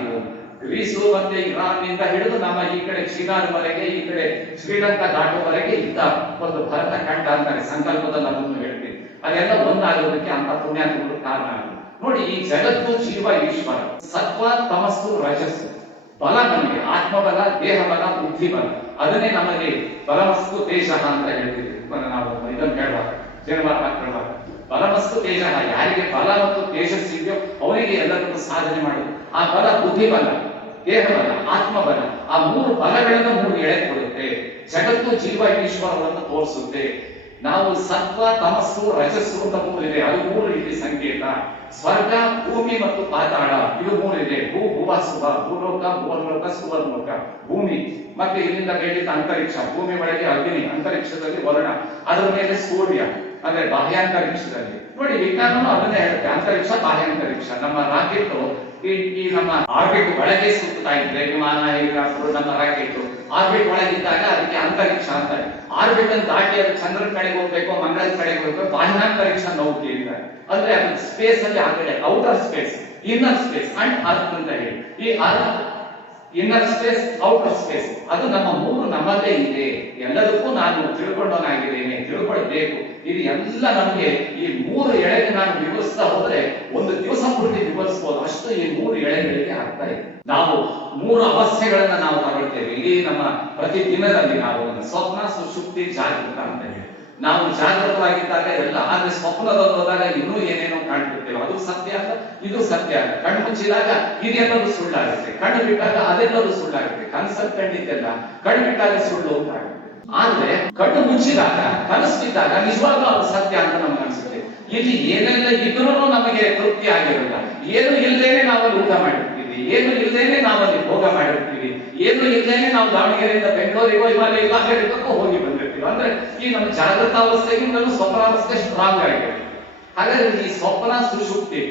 ಗ್ರೀಸು ಮತ್ತೆ ಇರಾನ್ ನಿಂದ ಹಿಡಿದು ನಮ್ಮ ಈ ಕಡೆ ಚೀನಾದವರೆಗೆ, ಈ ಕಡೆ ಶ್ರೀಲಂಕಾ ದಾಟುವರೆಗೆ ಇದ್ದ ಒಂದು ಭರತ ಖಂಡ ಅಂತಾರೆ. ಸಂಕಲ್ಪದಲ್ಲಿ ಅದನ್ನು ಹೇಳ್ತೀನಿ. ಅದೆಲ್ಲ ಒಂದಾಗೋದಕ್ಕೆ ಅಂತ ಪುಣ್ಯಾತ್ಮಗಳು ಕಾರಣ ಆಗಿದೆ. ನೋಡಿ, ಈ ಜಗತ್ತು ಜೀವ ಈಶ್ವರ, ಸತ್ವ ತಮಸ್ಸು ರಜಸ್ಸು, ಬಲ ನಮಗೆ ಆತ್ಮಬಲ, ದೇಹಬಲ, ಬುದ್ಧಿಬಲ. ಅದನ್ನೇ ನಮಗೆ ಬಲಮಸ್ತು ತೇಜ ಅಂತ ಹೇಳ್ತೀವಿ. ನಾವು ಇದನ್ನು ಹೇಳುವಾಗ ಜನ್ಮಾರ ಹೇಳುವಾಗ ಬಲಮಸ್ತು ತೇಜ, ಯಾರಿಗೆ ಬಲ ಮತ್ತು ತೇಜಸ್ಸಿದೆಯೋ ಅವರಿಗೆ ಎಲ್ಲದಕ್ಕೂ ಸಾಧನೆ ಮಾಡುದು. ಆ ಬಲ ಬುದ್ಧಿಬಲ, ದೇಹಬಲ, ಆತ್ಮಬಲ, ಆ 3 ಬಲಗಳನ್ನು 3 ಎಳೆ ಕೊಡುತ್ತೆ. ಜಗತ್ತು ಜೀವ ಈಶ್ವರವನ್ನು ತೋರಿಸುತ್ತೆ. ನಾವು ಸತ್ವ ತಮಸ್ಸು ರಜಸ್ಸು ಅಂತ 3 ಇದೆ, ಅದು 3 ಇಲ್ಲಿ ಸಂಕೇತ. ಸ್ವರ್ಗ, ಭೂಮಿ ಮತ್ತು ಪಾತಾಳ, ಇದು 3 ಇದೆ. ಭುವ ಸುಭ, ಭೂಲೋಕ, ಭುವರ್ಲೋಕ, ಸುವರ್ಲೋಕ, ಭೂಮಿ. ಮತ್ತೆ ಇಲ್ಲಿಂದ ಬೇಡಿದ ಅಂತರಿಕ್ಷ, ಭೂಮಿ ಒಳಗೆ ಅಗ್ನಿ, ಅಂತರಿಕ್ಷದಲ್ಲಿ ವರುಣ, ಅದರ ಮೇಲೆ ಸೂರ್ಯ ಅಂದ್ರೆ ಬಾಹ್ಯಾಂತರಿಕ್ಷದಲ್ಲಿ. ನೋಡಿ, ವಿಜ್ಞಾನನು ಅದನ್ನೇ ಹೇಳುತ್ತೆ, ಅಂತರಿಕ್ಷ ಬಾಹ್ಯಾಂತರಿಕ್ಷ. ನಮ್ಮ ರಾಕೆಟ್ ಈ ನಮ್ಮ ಆರ್ಬಿಟ್ ಒಳಗೆ ಸುತ್ತಾ ಇದ್ರೆ, ವಿಮಾನ ಹೇಗಾದ್ರು ನಮ್ಮ ರಾಕೆಟ್ ಆರ್ಬಿಟ್ ಒಳಗಿದ್ದಾಗ ಅದಕ್ಕೆ ಅಂತರಿಕ್ಷ ಅಂತಾರೆ. ಆರ್ಬಿಟ್ ಅನ್ನು ದಾಟಿ ಅದು ಚಂದ್ರನ ಕಡೆಗೆ ಹೋಗ್ಬೇಕು, ಮಂಗಳದ ಕಡೆಗೆ ಹೋಗ್ಬೇಕು, ಬಾಹ್ಯಾಂತರಿಕ್ಷ ನೌಕೆ ಇದ್ದಾರೆ. ಅಂದ್ರೆ ಅದು ಸ್ಪೇಸ್ ಅಲ್ಲಿ ಆಗಡೆ outer space, inner space and earth ಅಂತ ಹೇಳಿ. ಈ ಇನ್ನರ್ ಸ್ಪೇಸ್, ಔಟರ್ ಸ್ಪೇಸ್, ಅದು ನಮ್ಮ 3 ನಮ್ಮಲ್ಲೇ ಇದೆ. ಎಲ್ಲದಕ್ಕೂ ನಾನು ತಿಳ್ಕೊಂಡವನಾಗಿದ್ದೇನೆ, ತಿಳ್ಕೊಳ್ಬೇಕು. ಇದು ಎಲ್ಲ ನಮಗೆ ಈ 3 ಎಳೆಗೆ ನಾನು ವಿವರಿಸ್ತಾ ಹೋದ್ರೆ ಒಂದು ದಿವಸ ಪೂರ್ತಿ ವಿವರಿಸಬಹುದು, ಅಷ್ಟು ಈ 3 ಎಳೆಗಳಿಗೆ ಆಗ್ತಾ ಇದೆ. ನಾವು 3 ಅವಸ್ಥೆಗಳನ್ನ ನಾವು ತಗೊಳ್ತೇವೆ ಇಡೀ ನಮ್ಮ ಪ್ರತಿ ದಿನದಲ್ಲಿ. ನಾವು ಸ್ವಪ್ನ, ಸುಷುಪ್ತಿ, ಜಾಗೃತ ಅಂತ ಹೇಳಿ ನಾವು ಜಾಗೃತವಾಗಿದ್ದಾಗ ಎಲ್ಲ, ಆದ್ರೆ ಸ್ವಪ್ನದಲ್ಲಿ ಹೋದಾಗ ಇನ್ನೂ ಏನೇನೋ ಕಾಣ್ತಿರ್ತೇವೆ. ಅದು ಸತ್ಯ ಅಲ್ಲ, ಇದು ಸತ್ಯ ಅಲ್ಲ. ಕಣ್ಣು ಮುಚ್ಚಿದಾಗ ಇದೆಲ್ಲರೂ ಸುಳ್ಳಾಗುತ್ತೆ, ಕಣ್ಣು ಬಿಟ್ಟಾಗ ಅದೆಲ್ಲರೂ ಸುಳ್ಳಾಗುತ್ತೆ. ಕನಸಲ್ಲಿ ಕಂಡಿದ್ದೆಲ್ಲ ಕಣ್ಣು ಬಿಟ್ಟಾಗ ಸುಳ್ಳು ಅಂತ ಆಗುತ್ತೆ. ಆದ್ರೆ ಕಣ್ಣು ಮುಚ್ಚಿದಾಗ, ಕನಸಿದ್ದಾಗ ನಿಜವಾಗ್ಲೂ ಅದು ಸತ್ಯ ಅಂತ ನಮ್ಗೆ ಅನ್ಸುತ್ತೆ. ಇಲ್ಲಿ ಏನೆಲ್ಲ ಇದ್ರೂ ನಮಗೆ ತೃಪ್ತಿ ಆಗಿರಲ್ಲ. ಏನು ಇಲ್ದೇನೆ ನಾವಲ್ಲಿ ಊಟ ಮಾಡಿರ್ತೀವಿ, ಏನು ಇಲ್ದೇನೆ ನಾವಲ್ಲಿ ಭೋಗ ಮಾಡಿರ್ತೀವಿ, ಏನು ಇಲ್ದೇನೆ ನಾವು ದಾವಣಗೆರೆಯಿಂದ ಬೆಂಗಳೂರಿಗೋ ಹಿಮಾಲಯ ಇಲಾಖೆಗೂ ಹೋಗಿ ಬಂದಿರ್ತೀವಿ. ಅಂದ್ರೆ ಈ ನಮ್ಮ ಜಾಗೃತ ಅವಸ್ಥೆಗಿಂತಲೂ ಸ್ವಪ್ನಾವಸ್ಥೆ ಸ್ಟ್ರಾಂಗ್ ಆಗಿದೆ. ಹಾಗಾದ್ರೆ ಈ ಸ್ವಪ್ನ ಸುಷುಪ್ತಿ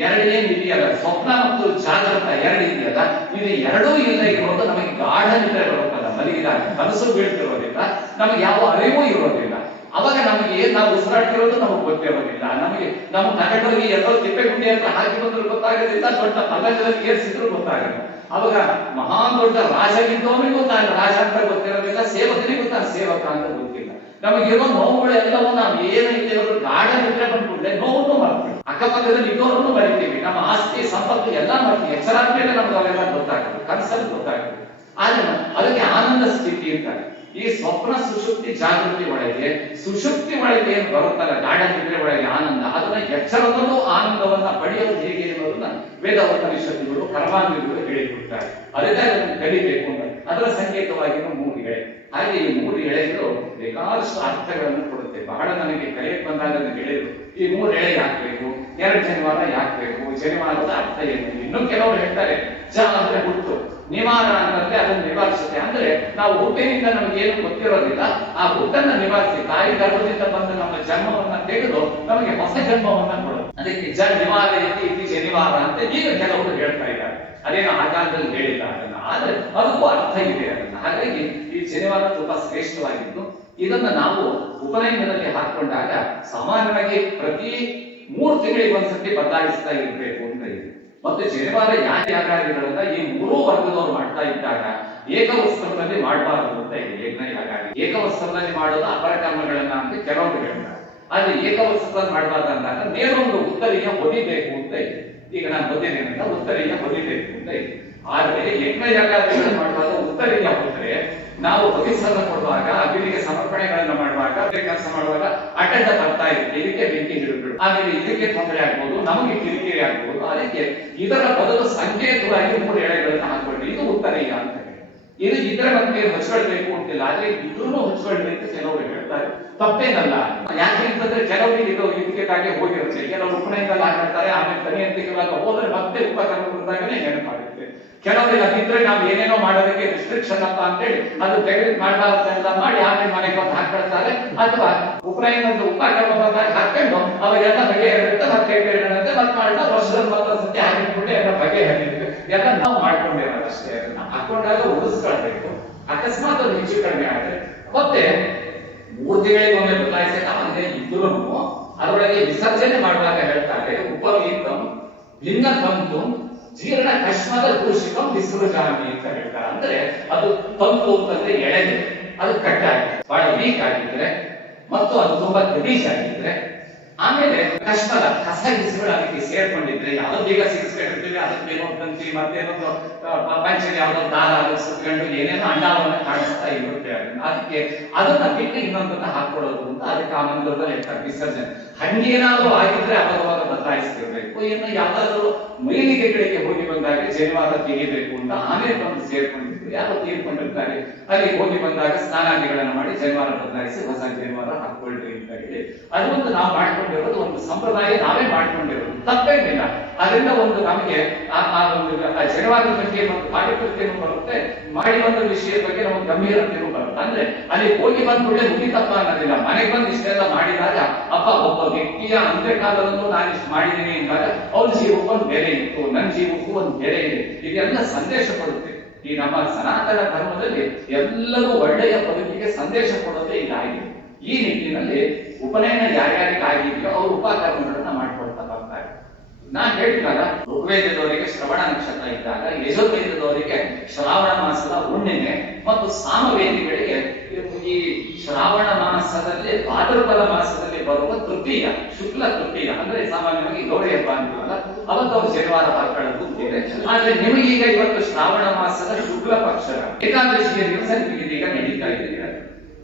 2 ಏನ್ ಇದೆಯಲ್ಲ, ಸ್ವಪ್ನ ಮತ್ತು ಜಾಗೃತ 2 ಇದೆಯಲ್ಲ, ಇದು 2 ಇಲ್ಲ ಇರೋದು ನಮಗೆ ಗಾಢ ನಿದ್ರೆ ಬರುತ್ತಲ್ಲ, ಮಲಗಿದಾಗ ಕನಸು ಬೀಳ್ತಿರೋದಿಲ್ಲ, ನಮಗೆ ಯಾವ ಅರಿವು ಇರೋದಿಲ್ಲ. ಅವಾಗ ನಮಗೆ ನಾವು ಉಸಿರಾಡ್ತಿರೋದು ನಮಗೆ ಗೊತ್ತಿರೋದಿಲ್ಲ. ನಮಗೆ ನಮ್ಮ ನಗರದಲ್ಲಿ ಎಲ್ಲೋ ತಿಪ್ಪೆ ಗುಂಡಿ ಅಂತ ಹಾಕಿ ಬಂದ್ರು ಗೊತ್ತಾಗೋದಿಲ್ಲ, ದೊಡ್ಡ ಪಲ್ಲಂಗದಲ್ಲಿ ಏರ್ಸಿದ್ರು ಗೊತ್ತಾಗಲ್ಲ. ಅವಾಗ ಮಹಾ ದೊಡ್ಡ ರಾಜಗಿದ್ದವನಿಗೂ ತಾನು ರಾಜ ಅಂತ ಗೊತ್ತಿರೋದಿಲ್ಲ, ಸೇವಕನಿಗೂ ತಾನು ಸೇವಕ ಅಂತ ಗೊತ್ತಿಲ್ಲ. ನಮಗಿರೋ ನೋವುಗಳು ಎಲ್ಲವೂ ನಾವು ಏನು ಇದ್ದೇವೆ ಗಾಢ ನಿದ್ರೆ ಬಂದ್ಬಿಟ್ರೆ ನೋವನ್ನು ಮಾಡ್ತೀವಿ, ಅಕ್ಕಪಕ್ಕದಲ್ಲಿ ಇದ್ದವರನ್ನು ಬರೀತೀವಿ, ನಮ್ಮ ಆಸ್ತಿ ಸಂಪತ್ತು ಎಲ್ಲ ಮಾಡ್ತೀವಿ. ಎಚ್ಚರಾದ ಮೇಲೆ ನಮ್ಗೆ ಅವೆಲ್ಲ ಗೊತ್ತಾಗುತ್ತೆ, ಕನಸಲ್ಲಿ ಗೊತ್ತಾಗುತ್ತೆ. ಆದ್ರೆ ಅದಕ್ಕೆ ಆನಂದ ಸ್ಥಿತಿ ಅಂತಾರೆ. ಈ ಸ್ವಪ್ನ ಸುಷುಪ್ತಿ ಜಾಗೃತಿ ಒಳಗೆ, ಸುಷುಪ್ತಿ ಒಳಗೆ ಏನು ಬರುತ್ತಲ್ಲ ಗಾಢ ನಿದ್ರೆ ಒಳಗೆ ಆನಂದ, ಅದನ್ನ ಎಚ್ಚರದಲ್ಲೂ ಆನಂದವನ್ನ ಪಡೆಯೋದು ಹೇಗೆ ಅನ್ನೋದನ್ನ ವೇದ ಉಪನಿಷತ್ತುಗಳು, ಕರ್ಮಾಂಗಗಳು ಹೇಳಿಕೊಡ್ತಾರೆ. ಅದಕ್ಕೆ ಅದನ್ನು ಕಲಿಬೇಕು ಅಂತ. ಅದರ ಸಂಕೇತವಾಗಿ 3 ಎಳೆ. ಹಾಗೆ ಈ 3 ಎಳೆಗಳು ಬೇಕಾದಷ್ಟು ಅರ್ಥಗಳನ್ನು ಕೊಡುತ್ತೆ. ಬಹಳ ನನಗೆ ಕಲಿಯಕ್ಕೆ ಬಂದಾಗ ಹೇಳಿದ್ರು, ಈ 3 ಎಳೆ ಯಾಕಬೇಕು, 2 ಜನಿವಾರ ಯಾಕಬೇಕು, ಜನಿವಾರದ ಅರ್ಥ ಏನು. ಇನ್ನು ಕೆಲವರು ಹೇಳ್ತಾರೆ ಜ ಅಂದ್ರೆ ಹುಟ್ಟು, ನಿವಾರ ಅಂತಂದ್ರೆ ಅದನ್ನು ನಿವಾರಿಸುತ್ತೆ. ಅಂದ್ರೆ ನಾವು ಹುಟ್ಟಿನಿಂದ ನಮ್ಗೆ ಏನು ಗೊತ್ತಿರೋದಿಲ್ಲ, ಆ ಹುಟ್ಟನ್ನ ನಿವಾರಿಸಿ ತಾಯಿ ಗರ್ಭದಿಂದ ಬಂದ ನಮ್ಮ ಜನ್ಮವನ್ನ ತೆಗೆದು ನಮಗೆ ಹೊಸ ಜನ್ಮವನ್ನ ಕೊಡೋದು. ಅದಕ್ಕೆ ನಿವಾರ ಇತಿ ಜನಿವಾರ ಅಂತ ಈಗ ಕೆಲವರು ಹೇಳ್ತಾ ಇದ್ದಾರೆ. ಅದೇನೋ ಆ ಕಾಲದಲ್ಲಿ ಹೇಳಿಲ್ಲ ಅದನ್ನ, ಆದ್ರೆ ಅದಕ್ಕೂ ಅರ್ಥ ಇದೆ ಅದನ್ನ. ಹಾಗಾಗಿ ಈ ಜನಿವಾರ ತುಂಬಾ ಶ್ರೇಷ್ಠವಾಗಿದ್ದು ಇದನ್ನ ನಾವು ಉಪನಯನದಲ್ಲಿ ಹಾಕೊಂಡಾಗ ಸಾಮಾನ್ಯವಾಗಿ ಪ್ರತಿ 3 ತಿಂಗಳಿಗೆ ಒಂದ್ಸತಿ ಬದಲಾಯಿಸ್ತಾ ಇರ್ಬೇಕು ಅಂತ ಇದೆ. ಮತ್ತು ಜನಿವಾರ ಯಾಗಾದಿಗಳನ್ನ ಈ 3 ವರ್ಗದವರು ಮಾಡ್ತಾ ಇದ್ದಾಗ ಏಕವಸ್ತ್ರದಲ್ಲಿ ಮಾಡಬಾರದು ಅಂತ ಇದೆ. ಯಜ್ಞ ಯಾಗಾದಿ ಏಕವಸ್ತ್ರದಲ್ಲಿ ಮಾಡೋದು ಅಪರ ಕರ್ಮಗಳನ್ನ ಅಂತ ಕೆಲವರು ಹೇಳ್ತಾರೆ. ಆದ್ರೆ ಏಕವಸ್ತ್ರದಲ್ಲಿ ಮಾಡಬಾರ್ದು ಅಂದಾಗ ನೇರೊಂದು ಉತ್ತರೀಯ ಹೊದಿಬೇಕು ಅಂತ ಇದೆ. ಈಗ ನಾನು ಹೊದಿದ್ದೇನೆ, ಉತ್ತರೀಯ ಹೊದಿಬೇಕು ಅಂತ ಇದೆ. ಆದ್ರೆ ಯಜ್ಞ ಯಾಗಾದಿಗಳನ್ನು ಮಾಡುವಾಗ ಉತ್ತರೀಯ ಹೊತ್ತರೆ ನಾವು ಹೊದಿಸನ್ನ ಕೊಡುವಾಗ ಅಗ್ನಿಗೆ ಸಮರ್ಪಣೆಗಳನ್ನ ಮಾಡುವಾಗ ಕೆಲಸ ಮಾಡುವಾಗ ಅಡ್ಡ ಬರ್ತಾ ಇದೆ, ಇದಕ್ಕೆ ಬೆಂಕಿ ಹಿಡಿದು ಆಮೇಲೆ ಇದಕ್ಕೆ ತೊಂದರೆ ಆಗ್ಬೋದು, ನಮಗೆ ಕಿರಿಕಿರಿ ಆಗ್ಬೋದು. ಅದಕ್ಕೆ ಇದರ ಬದಲು ಸಂಕೇತವಾಗಿ 3 ಎಳೆಗಳನ್ನ ಹಾಕೊಳ್ಳಿ, ಇದು ಉತ್ತರೀಯ ಅಂತ ಹೇಳಿ. ಇದು ಇದರ ಬಗ್ಗೆ ಹಚ್ಕೊಳ್ಬೇಕು ಅಂತಿಲ್ಲ, ಆದ್ರೆ ಇದ್ರೂ ಹಚ್ಕೊಳ್ಬೇಕು ಕೆಲವರು ಹೇಳ್ತಾರೆ. ತಪ್ಪೇನಲ್ಲ. ಯಾಕೆ ಅಂತಂದ್ರೆ ಕೆಲವರಿಗೆ ಇದು ಇದಕ್ಕಾಗಿ ಹೋಗಿರುತ್ತೆ. ಕೆಲವರು ಉಪನಯನದಲ್ಲಿ ಹಾಕಿರ್ತಾರೆ, ಆಮೇಲೆ ತನಿಯಂತಿಕೆವಾಗ ಹೋದ್ರೆ ಮತ್ತೆ ಉಪಕರಣದಾಗನೇ ನೆನಪಾಗುತ್ತೆ. ಕೆಲವರಿಗೆ ಅದಿದ್ರೆ ನಾವು ಏನೇನೋ ಮಾಡೋದಕ್ಕೆ ರಿಸ್ಟ್ರಿಕ್ಷನ್ ಅಪ್ಪ ಅಂತೇಳಿ ಅದು ತೆಗೆದು ಮಾಡಬಾರ್ದೆಲ್ಲ ಮಾಡಿ ಆಮೇಲೆ ಮನೆಗೆ ಬಂದು ಹಾಕೊಳ್ತಾರೆ. ಅಥವಾ ಉಪನಯನದ ಉಪಕರಣ ಬಂದಾಗ ಹಾಕೊಂಡು ಅವಾಗೆಲ್ಲ ಬಗೆಹರಿರುತ್ತೆ, ಮತ್ತೆ ಹೇಳಂತೆ ಮತ್ತೆ ಮಾಡಿದ ವರ್ಷದಲ್ಲಿ ಮಾತ್ರ ಸತ್ಯ ಹಾಕಿಬಿಟ್ಟು ಎಲ್ಲ ಬಗೆಹರಿಬೇಕು. ಎಲ್ಲ ನಾವು ಮಾಡ್ಕೊಂಡಿರೋದು ಅಷ್ಟೇ. ಅದನ್ನ ಹಾಕೊಂಡಾಗ ಉಳಿಸ್ಕೊಳ್ಬೇಕು. ಅಕಸ್ಮಾತ್ ಅದು ಹೆಚ್ಚು ಕಡಿಮೆ ಆದ್ರೆ ಮತ್ತೆ 3 ತಿಂಗಳಿಗೊಮ್ಮೆ ಬದಲಾಯಿಸಕ್ಕೆ ಇದ್ರೂ ಅದರೊಳಗೆ ವಿಸರ್ಜನೆ ಮಾಡುವಾಗ ಹೇಳ್ತಾರೆ ಉಪವೀತಂ ಭಿನ್ನ ತಂತು ಜೀರ್ಣ ಕಶ್ಮದ ದೂಷಿಕಂ ವಿಸೃಜಾಮಿ ಅಂತ ಹೇಳ್ತಾರೆ. ಅಂದ್ರೆ ಅದು ತಂತು ಅಂತಂದ್ರೆ ಎಳೆದು ಅದು ಕಟ್ಟಾಗಿ ಬಹಳ ವೀಕ್ ಆಗಿದ್ರೆ ಮತ್ತು ಅದು ತುಂಬಾ ಗಲೀಜ್ ಆಗಿದ್ರೆ, ಆಮೇಲೆ ಕಶ್ಮದ ಕಸ ಗಿಸಗಳು ಅದಕ್ಕೆ ಸೇರ್ಕೊಂಡಿದ್ರೆ, ಯಾವ್ದು ಈಗ ಸಿಗಿಸ್ಕೊಂಡಿರ್ತೀವಿ ಅದಕ್ಕೇನೋ ತಂತಿ ಮತ್ತೇನೊಂದು ಪಂಚನೆ ಯಾವ್ದೋ ದಾರ ಅದಕ್ಕೆ ಸುತ್ಕೊಂಡು ಏನೇನೋ ಅಂಡಾವನ್ನ ಕಾಣಿಸ್ತಾ ಇರುತ್ತೆ. ಅದಕ್ಕೆ ಅದನ್ನ ಬಿಟ್ಟು ಇನ್ನೊಂದನ್ನ ಹಾಕೊಳ್ಳೋದು ಅಂತ ಅದಕ್ಕೆ ಆ ಮಂದಿರದಲ್ಲಿ ಹೇಳ್ತಾರೆ ವಿಸರ್ಜನೆ. ಹಂಗೇನಾದ್ರೂ ಆಗಿದ್ರೆ ಅವಾಗ ಬದಲಾಯಿಸ್ತಿರ್ಬೇಕು. ಇನ್ನು ಯಾವ್ದಾದ್ರು ಮೈಲಿಗೆಗಳಿಗೆ ಹೋಗಿ ಬಂದಾಗ ಜನಿವಾರ ತೆಗಿಬೇಕು ಅಂತ ಆಮೇಲೆ ಬಂದು ಸೇರ್ಕೊಂಡಿರ್ತೀವಿ, ಯಾರೋ ತೀರ್ಕೊಂಡಿರ್ತಾರೆ, ಅಲ್ಲಿ ಹೋಗಿ ಬಂದಾಗ ಸ್ನಾನಾದಿಗಳನ್ನ ಮಾಡಿ ಜನಿವಾರ ಬದಲಾಯಿಸಿ ಹೊಸ ಜನಿವಾರ ಹಾಕೊಳ್ರಿ ಅಂತ ಹೇಳಿ ಅದೊಂದು ನಾವು ಮಾಡ್ಕೊಂಡಿರೋದು ಒಂದು ಸಂಪ್ರದಾಯ, ನಾವೇ ಮಾಡ್ಕೊಂಡಿರೋದು, ತಪ್ಪೇನಿಲ್ಲ. ಅದರಿಂದ ಒಂದು ನಮಗೆ ಆ ಒಂದು ಜನಿವಾರದ ಬಗ್ಗೆ ಒಂದು ಪಾಠಕೃತಿಯನ್ನು ಬರುತ್ತೆ, ಮಾಡಿ ಒಂದು ವಿಷಯದ ಬಗ್ಗೆ ನಮಗೆ ಗಂಭೀರತೆಯೂ ಬರುತ್ತೆ. ಅಂದ್ರೆ ಅಲ್ಲಿ ಹೋಗಿ ಬಂದ್ಬಿಟ್ಟೆ ಮುಗಿತಪ್ಪ ಅನ್ನೋದಿಲ್ಲ. ಮನೆಗೆ ಬಂದು ಇಷ್ಟೆಲ್ಲ ಮಾಡಿದಾಗ ಅಪ್ಪ ಒಬ್ಬ ವ್ಯಕ್ತಿಯ ಅಂತ್ಯಕಾಲದಲ್ಲೂ ನಾನು ಇಷ್ಟು ಮಾಡಿದ್ದೀನಿ ಅಂದಾಗ ಅವ್ರ ಜೀವಕ್ಕೂ ಒಂದು ಬೆಲೆ ಇತ್ತು, ನನ್ನ ಜೀವಕ್ಕೂ ಒಂದು ಬೆಲೆ ಇದೆ. ಇದೆಲ್ಲ ಸಂದೇಶ ಕೊಡುತ್ತೆ. ಈ ನಮ್ಮ ಸನಾತನ ಧರ್ಮದಲ್ಲಿ ಎಲ್ಲರೂ ಒಳ್ಳೆಯ ಬದುಕಿಗೆ ಸಂದೇಶ ಕೊಡೋದೇ ಇದಾಗಿದೆ. ಈ ನಿಟ್ಟಿನಲ್ಲಿ ಉಪನಯನ ಯಾರ್ಯಾರಿಗಾಗಿದೆಯೋ ಅವರು ಉಪಕರ್ಮಗಳನ್ನ ಮಾಡ್ಕೊಳ್ತಾ ಬರ್ತಾರೆ. ನಾನ್ ಹೇಳಿದಾಗ ಋಗ್ವೇದದವರಿಗೆ ಶ್ರವಣ ನಕ್ಷತ್ರ ಇದ್ದಾಗ, ಯಜುರ್ವೇದದವರಿಗೆ ಶ್ರಾವಣ ಮಾಸದ ಹುಣ್ಣಿಮೆ ಮತ್ತು ಸಾಮವೇದಿಗಳಿಗೆ ಈ ಶ್ರಾವಣ ಮಾಸದಲ್ಲಿ ಭಾದ್ರಪದ ಮಾಸದಲ್ಲಿ ಬರುವ ತೃತೀಯ, ಶುಕ್ಲ ತೃತೀಯ ಅಂದ್ರೆ ಸಾಮಾನ್ಯವಾಗಿ ಗೌರಿ ಹಬ್ಬ ಅಂತೀವಲ್ಲ, ಅವತ್ತು ಅವರು ಜನಿವಾರ ಹಾಕೊಳ್ಳೋದು ಇದೆ. ಆದ್ರೆ ನಿಮಗೀಗ ಇವತ್ತು ಶ್ರಾವಣ ಮಾಸದ ಶುಕ್ಲ ಪಕ್ಷದ ಏಕಾದಶಿಯ ದಿವಸ ನಿಮಗೀಗ ನಡೀತಾ ಇದೆ.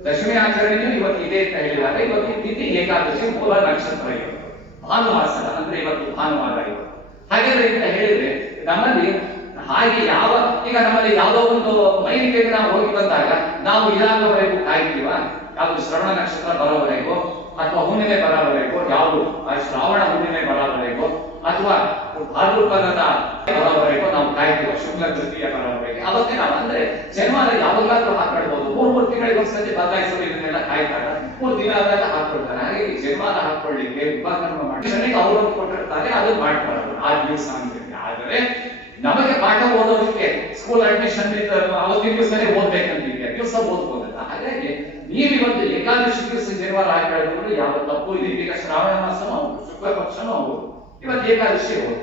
ದಶಮಿ ಆಚರಣೆಯು ಇವತ್ತು ಇದೆ ಅಂತ ಹೇಳಿದಾಗ ಇವತ್ತು ತಿಥಿ ಏಕಾದಶಿ ಮೂಲ ನಕ್ಷತ್ರ ಇವತ್ತು ಭಾನುವಾಸದ ಅಂದ್ರೆ ಇವತ್ತು ಭಾನುವಾರ ಇವತ್ತು. ಹಾಗಾದ್ರೆ ಅಂತ ಹೇಳಿದ್ರೆ ನಮ್ಮಲ್ಲಿ ಹಾಗೆ ಈಗ ನಮ್ಮಲ್ಲಿ ಯಾವುದೋ ಒಂದು ಮೈಲಿಗೆಗೆ ನಾವು ಹೋಗಿ ಬಂದಾಗ ನಾವು ಇದಾಗವರೆಗೂ ಕಾಯ್ತೀವ, ಯಾವುದು ಶ್ರವಣ ನಕ್ಷತ್ರ ಬರೋವರೆಗೂ ಅಥವಾ ಹುಣ್ಣಿಮೆ ಬರೋವರೆಗೂ, ಯಾವುದು ಶ್ರಾವಣ ಹುಣ್ಣಿಮೆ ಬರೋವರೆಗೂ ಅಥವಾ ಭಾದ್ರಪದದ ಬರೋವರೆಗೂ ನಾವು ಕಾಯ್ತೀವ, ಶುಕ್ಲ ತೃತೀಯ ಬರೋವರೆಗೆ. ಅವತ್ತೇ ನಾವು ಅಂದ್ರೆ ಜನಿವಾರ ಯಾವಾಗಾದ್ರೂ ಹಾಕೊಳ್ಬಹುದು. 3 ತಿಂಗಳಿಗೆ ಒಂದ್ಸತಿ ಬದಲಾಯಿಸೋದು ಇದನ್ನೆಲ್ಲ ಕಾಯ್ತಾರೆ. 3 ದಿನ ಆದಾಗ ಹಾಕೊಳ್ತಾರೆ. ಹಾಗೆ ಜನಿವಾರ ಹಾಕೊಳ್ಳಿಕ್ಕೆ ಉಪಕರ್ಮ ಮಾಡಿ ಅವ್ರವ್ರು ಕೊಟ್ಟಿರ್ತಾರೆ, ಅದು ಮಾಡ್ಬಾರದು ಆ ದಿವಸ ಅಂತ. ಆದರೆ ನಮಗೆ ಪಾಠ ಓದೋದಕ್ಕೆ ಸ್ಕೂಲ್ ಅಡ್ಮಿಷನ್ ಅವತ್ತಿನ ದಿವಸನೇ ಓದ್ಬೇಕಂತಿದೆ, ದಿವಸ ಓದ್ಬೋದಲ್ಲ. ಹಾಗಾಗಿ ನೀವಿವತ್ತು ಏಕಾದಶಿ ದಿವಸ ಜನಿವಾರ ಹಾಕೊಳ್ಳೋದು ಯಾವ ತಪ್ಪು ಇದೆ. ಈಗ ಶ್ರಾವಣ ಮಾಸನೂ ಶುಕ್ಲ ಪಕ್ಷನೂ ಹೌದು, ಇವತ್ತು ಏಕಾದಶಿ ಹೌದು.